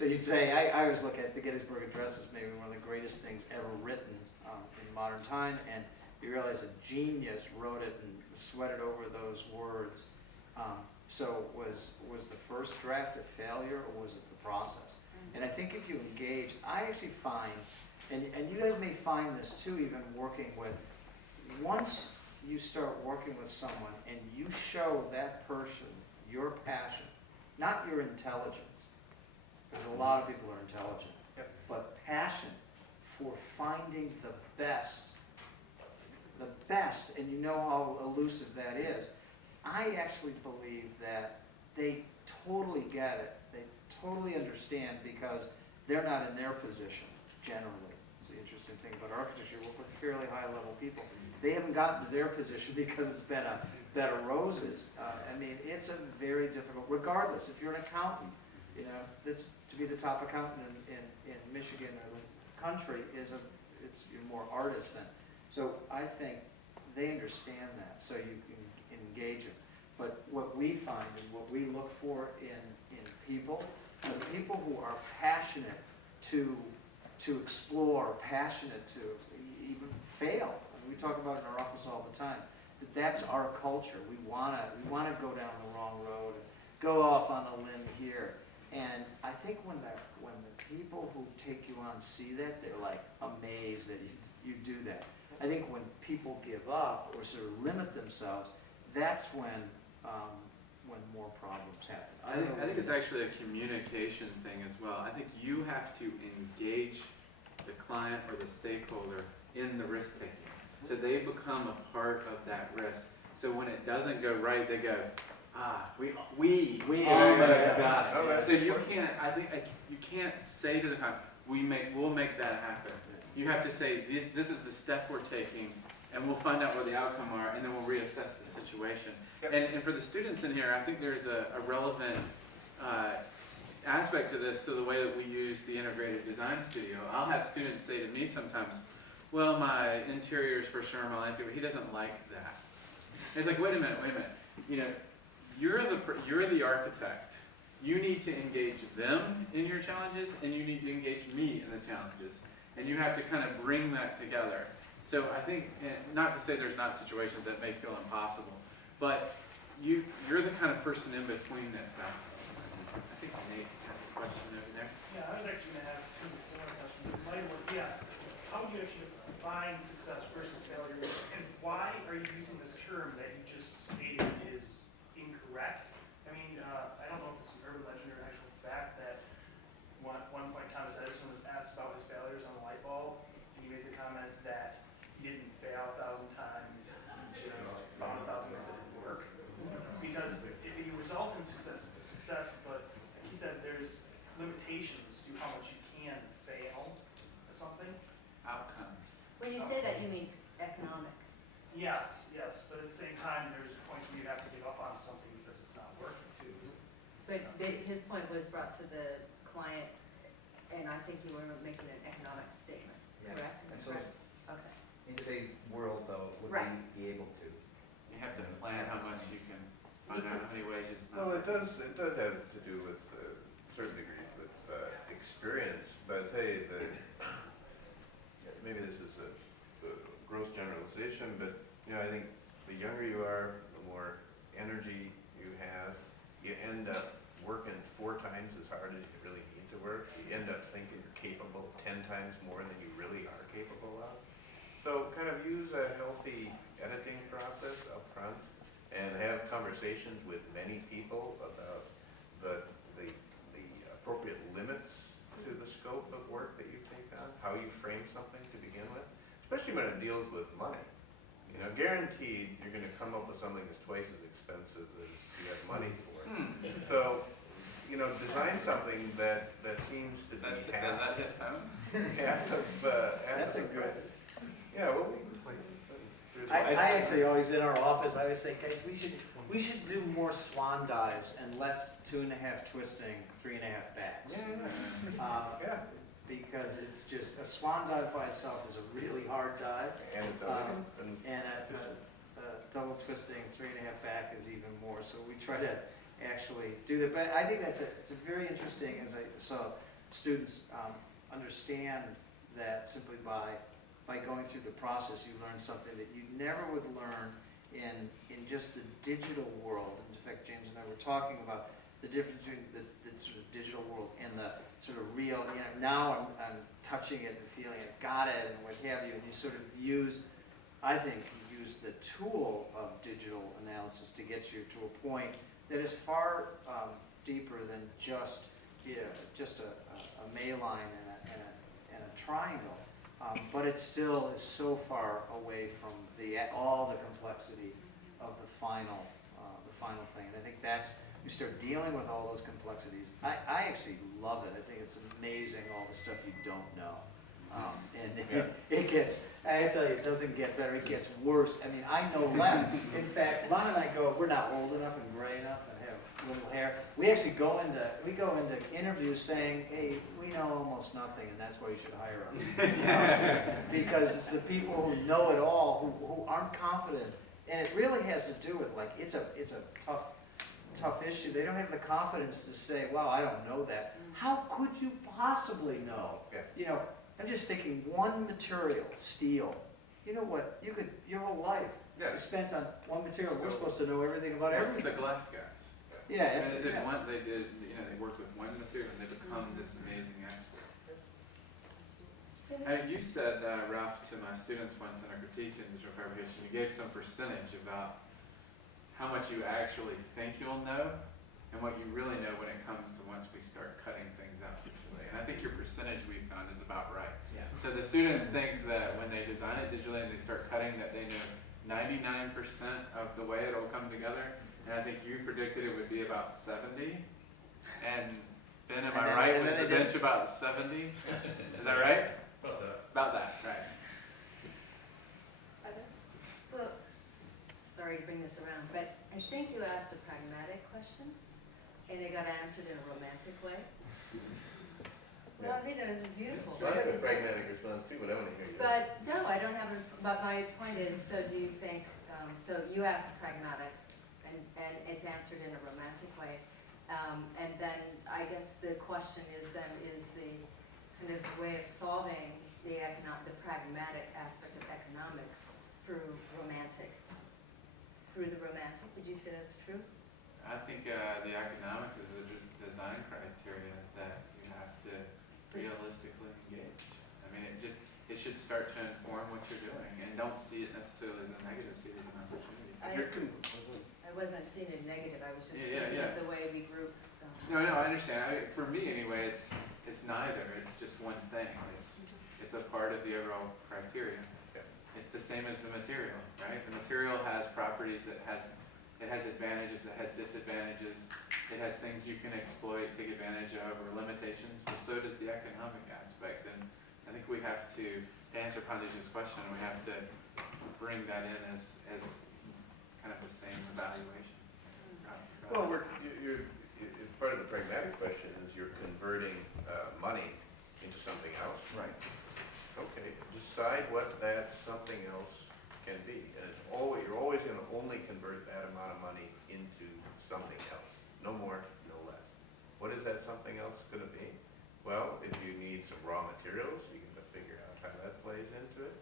you'd say, I always look at the Gettysburg Address as maybe one of the greatest things ever written in modern time, and you realize a genius wrote it and sweated over those words. So was the first draft a failure, or was it the process? And I think if you engage, I actually find, and you guys may find this too, even working with, once you start working with someone and you show that person your passion, not your intelligence, because a lot of people are intelligent, but passion for finding the best, and you know how elusive that is. I actually believe that they totally get it. They totally understand, because they're not in their position, generally. It's the interesting thing about architecture. You work with fairly high-level people. They haven't gotten to their position because it's been a bed of roses. I mean, it's a very difficult, regardless. If you're an accountant, you know, that's to be the top accountant in Michigan or the country you're more artist than. So I think they understand that, so you can engage them. But what we find and what we look for in people are the people who are passionate to explore, passionate to even fail. I mean, we talk about it in our office all the time. That's our culture. We wanna go down the wrong road and go off on a limb here. And I think when the people who take you on see that, they're like amazed that you do that. I think when people give up or sort of limit themselves, that's when more problems happen. I think it's actually a communication thing as well. I think you have to engage the client or the stakeholder in the risk taking. So they become a part of that risk. So when it doesn't go right, they go, we almost got Oh, it. that's So you can't, I think, you can't say to the client, we'll make that happen. You have to say, this is the step we're taking, and we'll find out what the outcome are, and then we'll reassess the situation. Yep. And for the students in here, I think there's a relevant aspect to this, to the way that we use the integrated design studio. I'll have students say to me sometimes, well, my interiors for sure, my landscape, he doesn't like that. And it's like, wait a minute. You know, you're the architect. You need to engage them in your challenges, and you need to engage me in the challenges. And you have to kind of bring that together. So I think, not to say there's not situations that may feel impossible, but you're the kind of person in between that balance. I think Nate has a question over there. Yeah, I was actually going to ask two similar questions. Mine were, yes, how do you actually define success versus failure? And why are you using this term that you just stated is incorrect? I mean, I don't know if it's an urban legend or an actual fact that one point Thomas Edison was asked about his failures on the light bulb, and he made the comment that he didn't fail 1,000 times, he just found 1,000 ways that didn't work. Because if you result in success, it's a success, but like he said, there's limitations to how much you can fail at something. Outcomes. When you say that, you mean economic. Yes, but at the same time, there's points where you have to give up on something because it's not working too. But his point was brought to the client, and I think you were making an economic statement, Yeah. correct? And so Okay. in today's world though, would Right. we be able to? You have to plan how much you can find out how many ways it's not. Well, it does have to do with certain degrees with experience, but I'd say maybe this is a gross generalization, but I think the younger you are, the more energy you have. You end up working 4 times as hard as you really need to work. You end up thinking you're capable of 10 times more than you really are capable of. So kind of use a healthy editing process up front and have conversations with many people about the appropriate limits to the scope of work that you take on, how you frame something to begin with, especially when it deals with money. Guaranteed you're going to come up with something that's twice as expensive as you have money for. So, design something that seems to be Does that hit home? half of That's a the good. price. Yeah, well, I actually always in our office, I always say, guys, we should do more swan dives and less 2.5 twisting, 3.5 backs. yeah. Because it's just, a swan dive by itself is a really hard dive, And it's elegant and and a double twisting 3.5 back is even more. So we try to actually do that. But I think it's a very interesting, as I saw students understand that simply by going through the process, you learn something that you never would learn in just the digital world. In fact, James and I were talking about the difference between the sort of digital world and the sort of real, now I'm touching it and feeling it, got it, and what have you, and you sort of use, I think, you use the tool of digital analysis to get you to a point that is far deeper than just a May line and a triangle. But it still is so far away from all the complexity of the final thing. And I think you start dealing with all those complexities. I actually love it. I think it's amazing all the stuff you don't know. It gets, I tell you, it doesn't get better, it gets worse. I mean, I know less. In fact, Lon and I we're not old enough and gray enough and have little hair. We actually go into interviews saying, hey, we know almost nothing, and that's why you should hire us. Because it's the people who know it all, who aren't confident. And it really has to do with, it's a tough issue. They don't have the confidence to say, wow, I don't know that. How could you possibly know? Yeah. I'm just thinking one material, steel. You know what? Your whole life is spent on one material. We're supposed to know everything about It's everything. the glass guys. Yeah, And they work with one material and they become this amazing expert. You said, Ralph, to my students once in a critique in digital fabrication, you gave some percentage about how much you actually think you'll know and what you really know when it comes to once we start cutting things out digitally. And I think your percentage we found is about right. Yeah. So the students think that when they design it digitally and they start cutting, that they know 99% of the way it'll come together. And I think you predicted it would be about 70. And Ben, am I right? Was the bench about 70? Is that right? About that, right. Well, sorry to bring this around, but I think you asked a pragmatic question, and it got answered in a romantic way. Well, I think that is beautiful. I have a It's pragmatic response too, but I want to hear you. But no, I don't have a but my point is, so do you think, so you asked pragmatic, and it's answered in a romantic way. And then I guess the question is then, is the kind of way of solving the pragmatic aspect of economics through the romantic. Would you say that's true? I think the economics is a design criteria that you have to realistically engage. I mean, it should start to inform what you're doing, and don't see it necessarily as a negative, see it as an opportunity. I wasn't seeing it negative, I was just Yeah, thinking yeah. of the way we group. No, I understand. For me, anyway, it's neither. It's just one thing. It's a part of the overall criteria. It's the same as the material, right? The material has properties it has advantages, it has disadvantages, it has things you can exploit, take advantage of, or limitations. But so does the economic aspect. And I think we have to answer Panda's question, we have to bring that in as kind of the same evaluation. Well, it's part of the pragmatic question is you're converting money into something else. Right. Okay, decide what that something else can be. And you're always going to only convert that amount of money into something else. No more, no less. What is that something else going to be? Well, if you need some raw materials, you can figure out how that plays into it.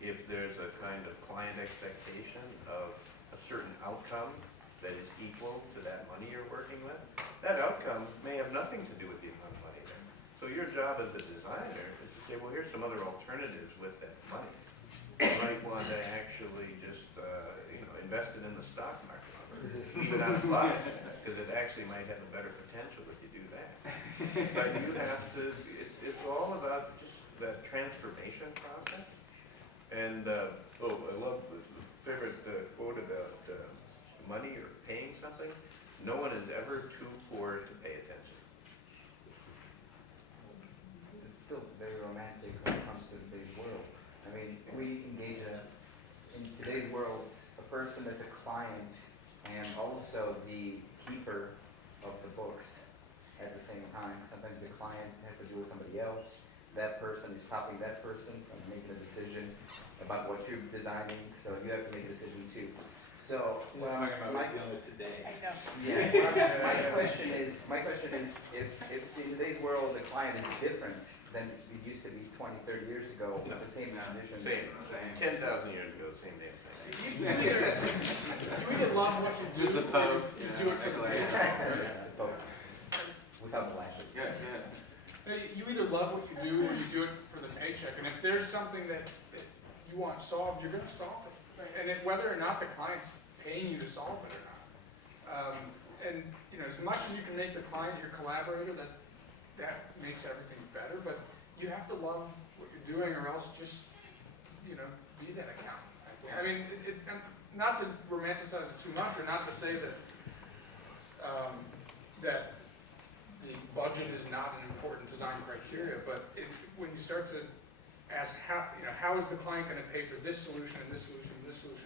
If there's a kind of client expectation of a certain outcome that is equal to that money you're working with, that outcome may have nothing to do with the amount of money there. So your job as a designer is to say, well, here's some other alternatives with that money. You might want to actually just, invest it in the stock market, keep it on a plus, because it actually might have a better potential if you do that. But you have to, it's all about just that transformation process. And, I love the favorite quote about money or paying something. No one is ever too poor to pay attention. It's still very romantic when it comes to today's world. I mean, we engage in today's world a person that's a client and also the keeper of the books at the same time. Sometimes the client has to do with somebody else. That person is stopping that person from making a decision about what you're designing, so you have to make a decision too. So, today. I know. yeah, my question is, if in today's world the client is different than it used to be 20, 30 years ago, with the same conditions. Same. 10,000 years ago, same damn thing. You either love what you do, Just the or Pope, you do it for the paycheck. Without the lashes. Yeah. You either love what you do or you do it for the paycheck. And if there's something that you want solved, you're going to solve it. And whether or not the client's paying you to solve it or not. And as much as you can make the client your collaborator, that makes everything better. But you have to love what you're doing, or else just be that accountant. I mean, not to romanticize it too much, or not to say that that the budget is not an important design criteria, but when you start to ask how is the client going to pay for this solution and this solution and this solution,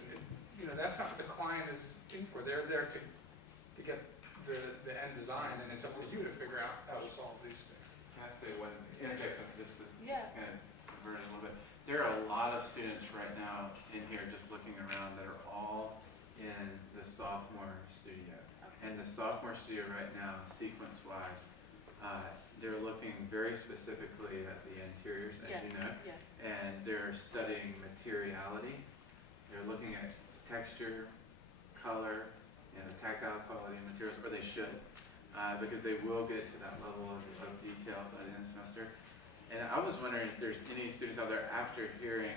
that's not what the client is in for. They're there to get the end design, and it's up to you to figure out how to solve these things. Can I say one, interject something just to Yeah. kind of convert it a little bit? There are a lot of students right now in here just looking around that are all in the sophomore studio. And the sophomore studio right now, sequence-wise, they're looking very specifically at the interiors, as you know, and they're studying materiality. They're looking at texture, color, the tactile quality of materials, or they should, because they will get to that level of detail by the end of the semester. And I was wondering if there's any students out there after hearing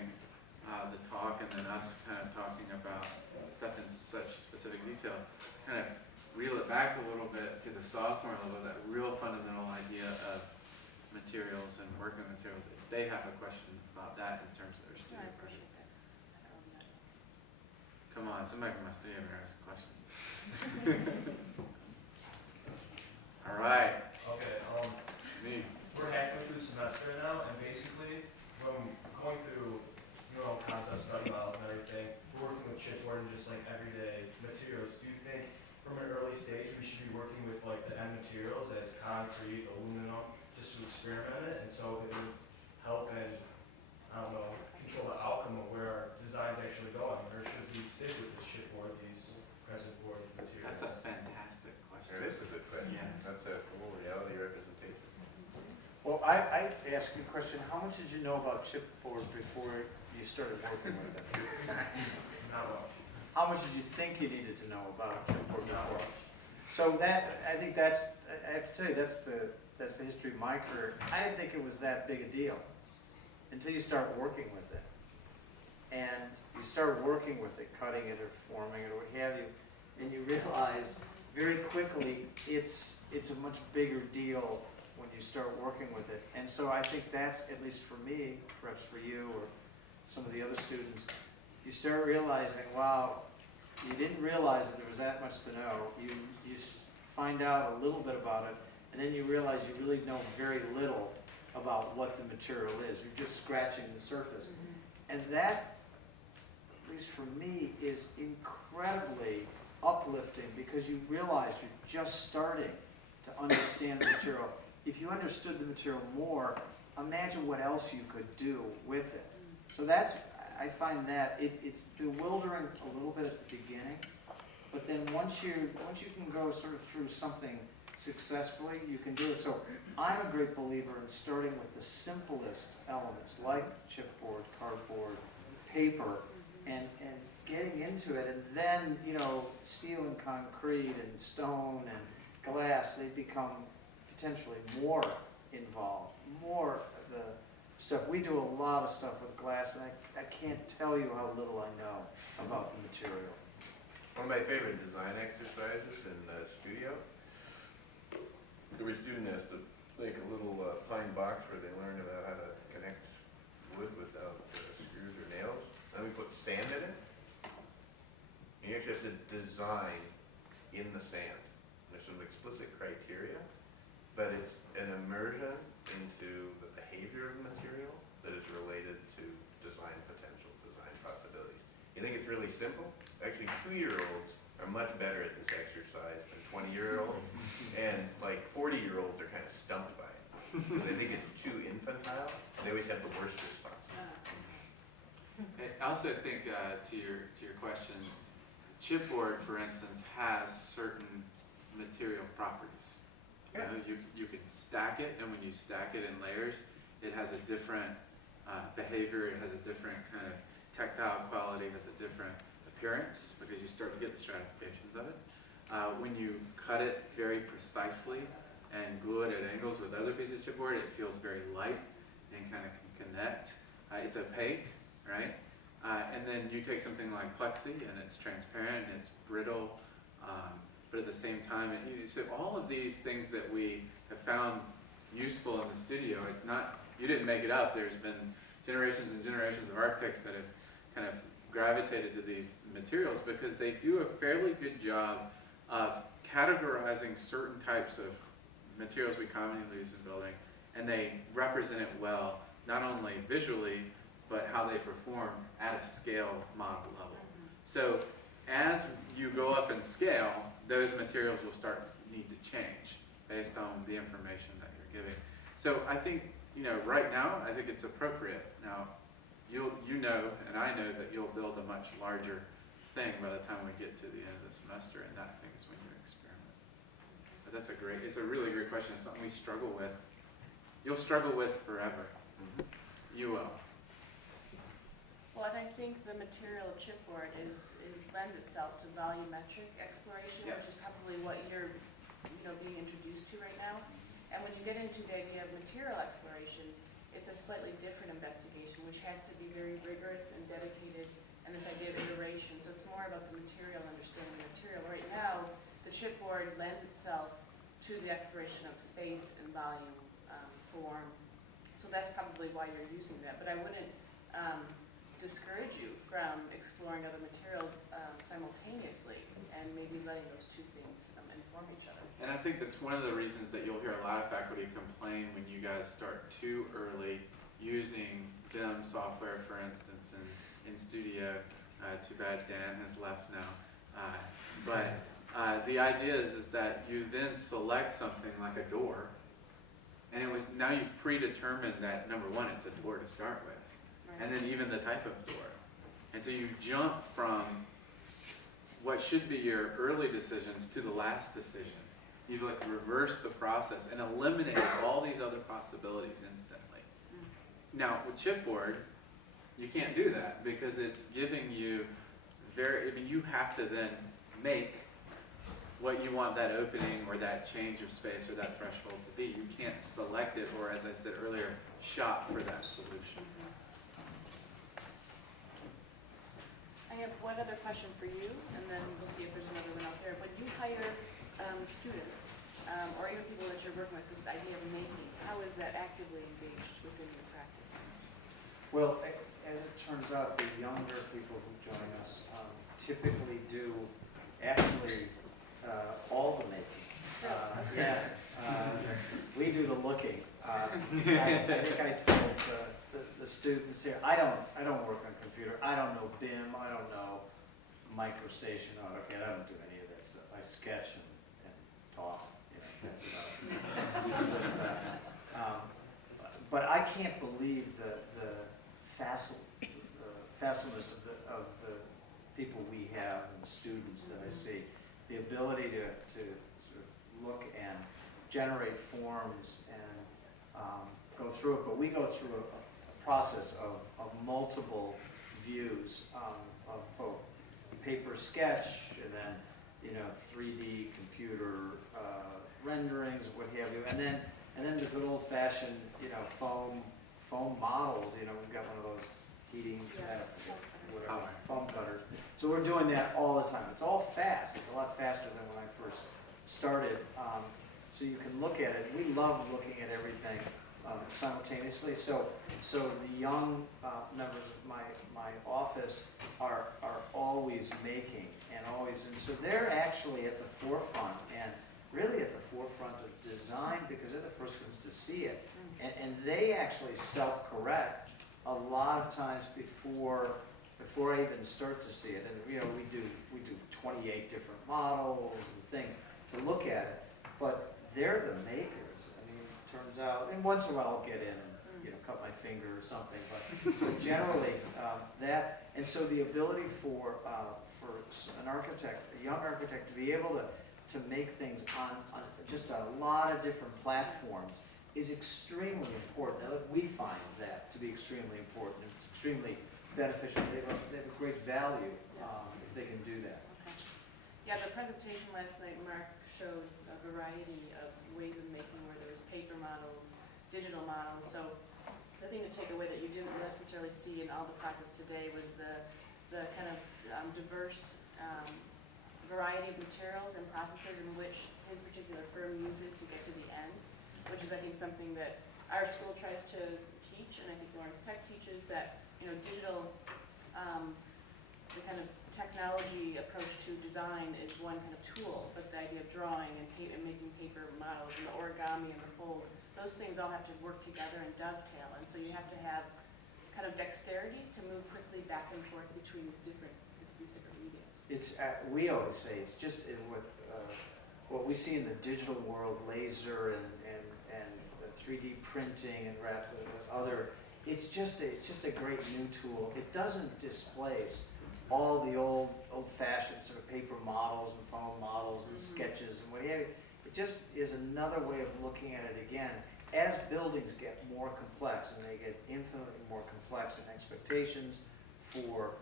the talk and then us kind of talking about stuff in such specific detail, kind of reel it back a little bit to the sophomore level, that real fundamental idea of materials and working with materials, if they have a question about that in terms of their No, I studio project. appreciate that. I don't know. Come on, somebody from my studio better ask a question. All right, Okay, me. we're halfway through the semester now, and basically, when going through neural concepts, study models and everything, we're working with chipboard and just like everyday materials. Do you think from an early stage, we should be working with like the end materials as concrete, aluminum, just to experiment it, and so it would help and, I don't know, control the outcome of where our design's actually going, or should we stick with this chipboard, these present board materials? That's a fantastic question. It is a good question. Yeah. That's a cool reality representation. Well, I ask you a question, how much did you know about chipboard before you started working with it? Not much. How much did you think you needed to know about chipboard before? So that, I think that's, I have to tell you, that's the history of my career. I didn't think it was that big a deal until you start working with it. And you start working with it, cutting it or forming it or what have you, and you realize very quickly it's a much bigger deal when you start working with it. And so I think that's, at least for me, perhaps for you or some of the other students, you start realizing, wow, you didn't realize that there was that much to know. You find out a little bit about it, and then you realize you really know very little about what the material is. You're just scratching the surface. And that, at least for me, is incredibly uplifting because you realize you're just starting to understand the material. If you understood the material more, imagine what else you could do with it. So that's, I find that it's bewildering a little bit at the beginning, but then once you can go sort of through something successfully, you can do it. So I'm a great believer in starting with the simplest elements like chipboard, cardboard, paper, and getting into it, and then, you know, steel and concrete and stone and glass, they become potentially more involved, more of the stuff. We do a lot of stuff with glass, and I can't tell you how little I know about the material. One of my favorite design exercises in the studio, every student has to make a little pine box where they learn about how to connect wood without screws or nails. Then we put sand in it. And you actually have to design in the sand. There's some explicit criteria, but it's an immersion into the behavior of the material that is related to design potential, design possibilities. You think it's really simple? Actually, 2-year-olds are much better at this exercise than 20-year-olds, and like 40-year-olds are kind of stumped by it. They think it's too infantile. They always have the worst response. I also think, to your question, chipboard, for instance, has certain material properties. Yeah. You know, you can stack it, and when you stack it in layers, it has a different behavior, it has a different kind of tactile quality, it has a different appearance, because you start to get the stratifications of it. When you cut it very precisely and glue it at angles with other pieces of chipboard, it feels very light and kind of can connect. It's opaque, right? And then you take something like plexi, and it's transparent, and it's brittle, but at the same time, so all of these things that we have found useful in the studio, you didn't make it up. There's been generations and generations of architects that have kind of gravitated to these materials because they do a fairly good job of categorizing certain types of materials we commonly use in building, and they represent it well, not only visually, but how they perform at a scale model level. So as you go up in scale, those materials will start to need to change based on the information that you're giving. So I think, right now, I think it's appropriate. Now, you know, and I know that you'll build a much larger thing by the time we get to the end of the semester, and that I think is when you experiment. But it's a really great question. It's something we struggle with. You'll struggle with forever. You will. Well, and I think the material chipboard lends itself to volumetric exploration, Yeah. which is probably what you're, being introduced to right now. And when you get into the idea of material exploration, it's a slightly different investigation, which has to be very rigorous and dedicated, and this idea of iteration. So it's more about the material, understanding the material. Right now, the chipboard lends itself to the exploration of space and volume, form. So that's probably why you're using that. But I wouldn't discourage you from exploring other materials simultaneously and maybe letting those two things inform each other. And I think that's one of the reasons that you'll hear a lot of faculty complain when you guys start too early using BIM software, for instance, in Studio. Too bad Dan has left now. But the idea is that you then select something like a door, and now you've predetermined that, number one, it's a door to start with, and then even the type of door. And so you jump from what should be your early decisions to the last decision. You've like reversed the process and eliminated all these other possibilities instantly. Now, with chipboard, you can't do that because it's giving you you have to then make what you want that opening or that change of space or that threshold to be. You can't select it or, as I said earlier, shop for that solution. I have one other question for you, and then we'll see if there's another one out there. When you hire students, or even people that you're working with, this idea of making, how is that actively engaged within your practice? Well, as it turns out, the younger people who join us typically do actually all the making. We do the looking. I think I told the students here, I don't work on computer. I don't know BIM. I don't know MicroStation, AutoCAD. I don't do any of that stuff. I sketch and talk. That's about it. But I can't believe the facilness of the people we have and the students that I see. The ability to sort of look and generate forms and go through it. But we go through a process of multiple views of both paper sketch and then 3D computer renderings, what have you, and then the good old-fashioned foam models. We've got one of those heating whatever foam cutters. So we're doing that all the time. It's all fast. It's a lot faster than when I first started. So you can look at it. We love looking at everything simultaneously. So the young members of my office are always making and so they're actually at the forefront and really at the forefront of design because they're the first ones to see it. And they actually self-correct a lot of times before I even start to see it. And we do 28 different models and things to look at it, but they're the makers. I mean, it turns out, and once in a while I'll get in and cut my finger or something, but generally that. And so the ability for an architect, a young architect, to be able to make things on just a lot of different platforms is extremely important. Now, we find that to be extremely important. It's extremely beneficial. They have a great value if they can do that. Okay. Yeah, the presentation last night, Mark showed a variety of ways of making where there was paper models, digital models. So the thing to take away that you didn't necessarily see in all the process today was the kind of diverse variety of materials and processes in which his particular firm uses to get to the end, which is, I think, something that our school tries to teach, and I think Lawrence Tech teaches, that digital, the kind of technology approach to design is one kind of tool, but the idea of drawing and making paper models and the origami and the fold, those things all have to work together and dovetail, and so you have to have kind of dexterity to move quickly back and forth between these different mediums. It's we always say it's just what we see in the digital world, laser and 3D printing and other. It's just a great new tool. It doesn't displace all the old-fashioned sort of paper models and foam models and sketches and what have you. It just is another way of looking at it again. As buildings get more complex and they get infinitely more complex in expectations for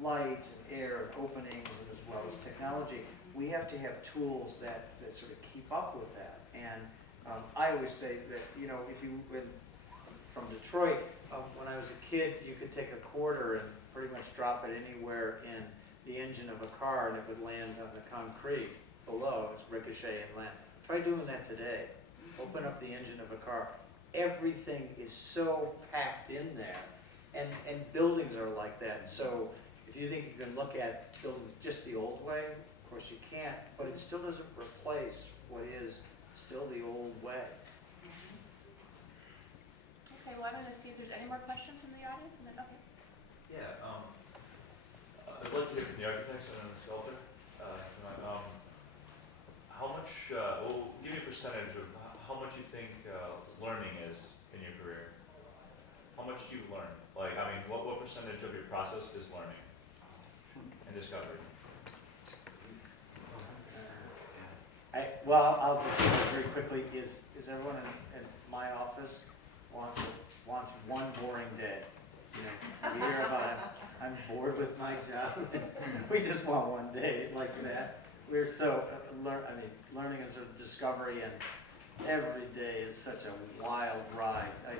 light and air and openings and as well as technology, we have to have tools that sort of keep up with that. And I always say that, from Detroit, when I was a kid, you could take a quarter and pretty much drop it anywhere in the engine of a car and it would land on the concrete. below, it's ricochet and land. Try doing that today. Open up the engine of a car. Everything is so packed in there. And buildings are like that. So if you think you can look at buildings just the old way, of course you can't, but it still doesn't replace what is still the old way. Okay, well, I'm gonna see if there's any more questions from the audience, and then, okay. Yeah, I'd like to hear from the architects and the sculptor. How much, well, give me a percentage of how much you think learning is in your career. How much do you learn? Like, I mean, what percentage of your process is learning and discovery? Well, I'll just say very quickly, is everyone in my office wants one boring day? You know, you hear about it, I'm bored with my job. We just want one day like that. We're so, learning is a discovery, and every day is such a wild ride. I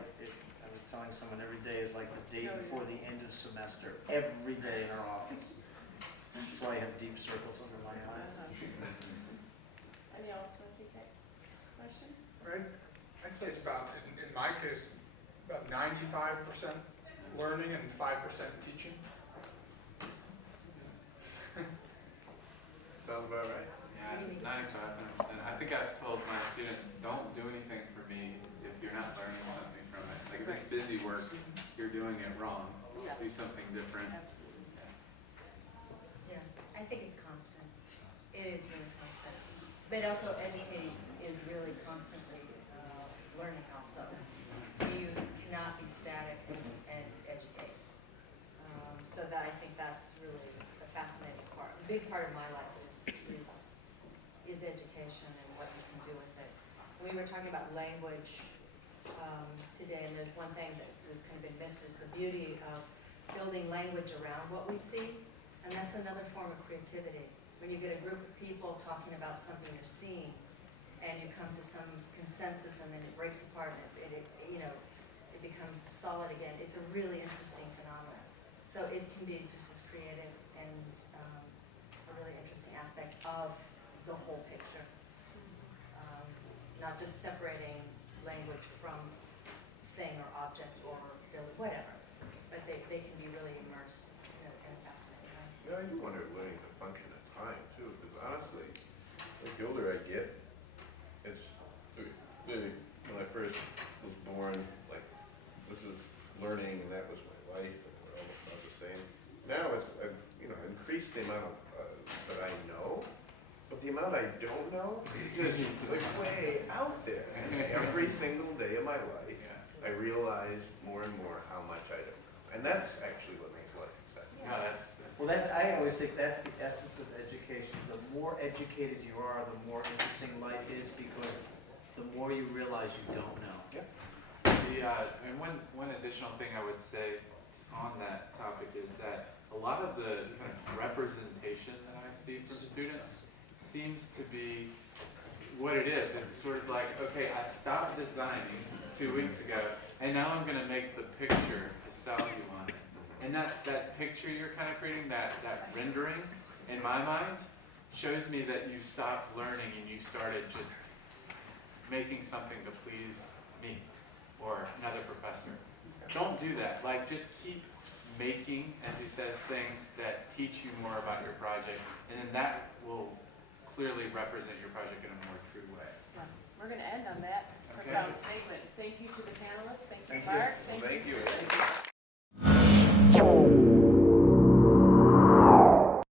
was telling someone every day is like the day before the end of semester, every day in our office. That's why I have deep circles under my eyes. Any else want to take that question? Right? I'd say it's about, in my case, about 95% learning and 5% teaching. Sounds about right. Yeah, 95%. I think I've told my students, don't do anything for me if you're not learning something from it. Like if it's busy work, you're doing it wrong. Yeah. Do something different. Absolutely. Yeah, I think it's constant. It is really constant. But also educating is really constantly learning also. You cannot be static and educate. So that I think that's really a fascinating part. A big part of my life is education and what you can do with it. We were talking about language today, and there's one thing that has kind of been missed is the beauty of building language around what we see, and that's another form of creativity. When you get a group of people talking about something you're seeing, and you come to some consensus, and then it breaks apart, and it becomes solid again. It's a really interesting phenomenon. So it can be just as creative and a really interesting aspect of the whole picture. Not just separating language from thing or object or building, whatever, but they can be really immersed in a fascinating way. Yeah, I do wonder if learning to function at time too, because honestly, the older I get, it's really, when I first was born, like, this is learning and that was my life and we're almost about the same. Now I've increased the amount of that I know, but the amount I don't know is just like way out there. Every single day of my life, I realize more and more how much I don't know. And that's actually what makes life exciting. No, that's Well, I always think that's the essence of education. The more educated you are, the more interesting life is, because the more you realize you don't know. and one additional thing I would say on that topic is that a lot of the kind of representation that I see from students seems to be what it is. It's sort of like, okay, I stopped designing 2 weeks ago, and now I'm going to make the picture to sell you on it. And that picture you're kind of creating, that rendering, in my mind, shows me that you stopped learning and you started just making something to please me or another professor. Don't do that. Like, just keep making, as he says, things that teach you more about your project, and then that will clearly represent your project in a more true way. We're gonna end on that Okay. profound statement. Thank you to the panelists. Thank you, Thank you. Mark. Well, thank you. To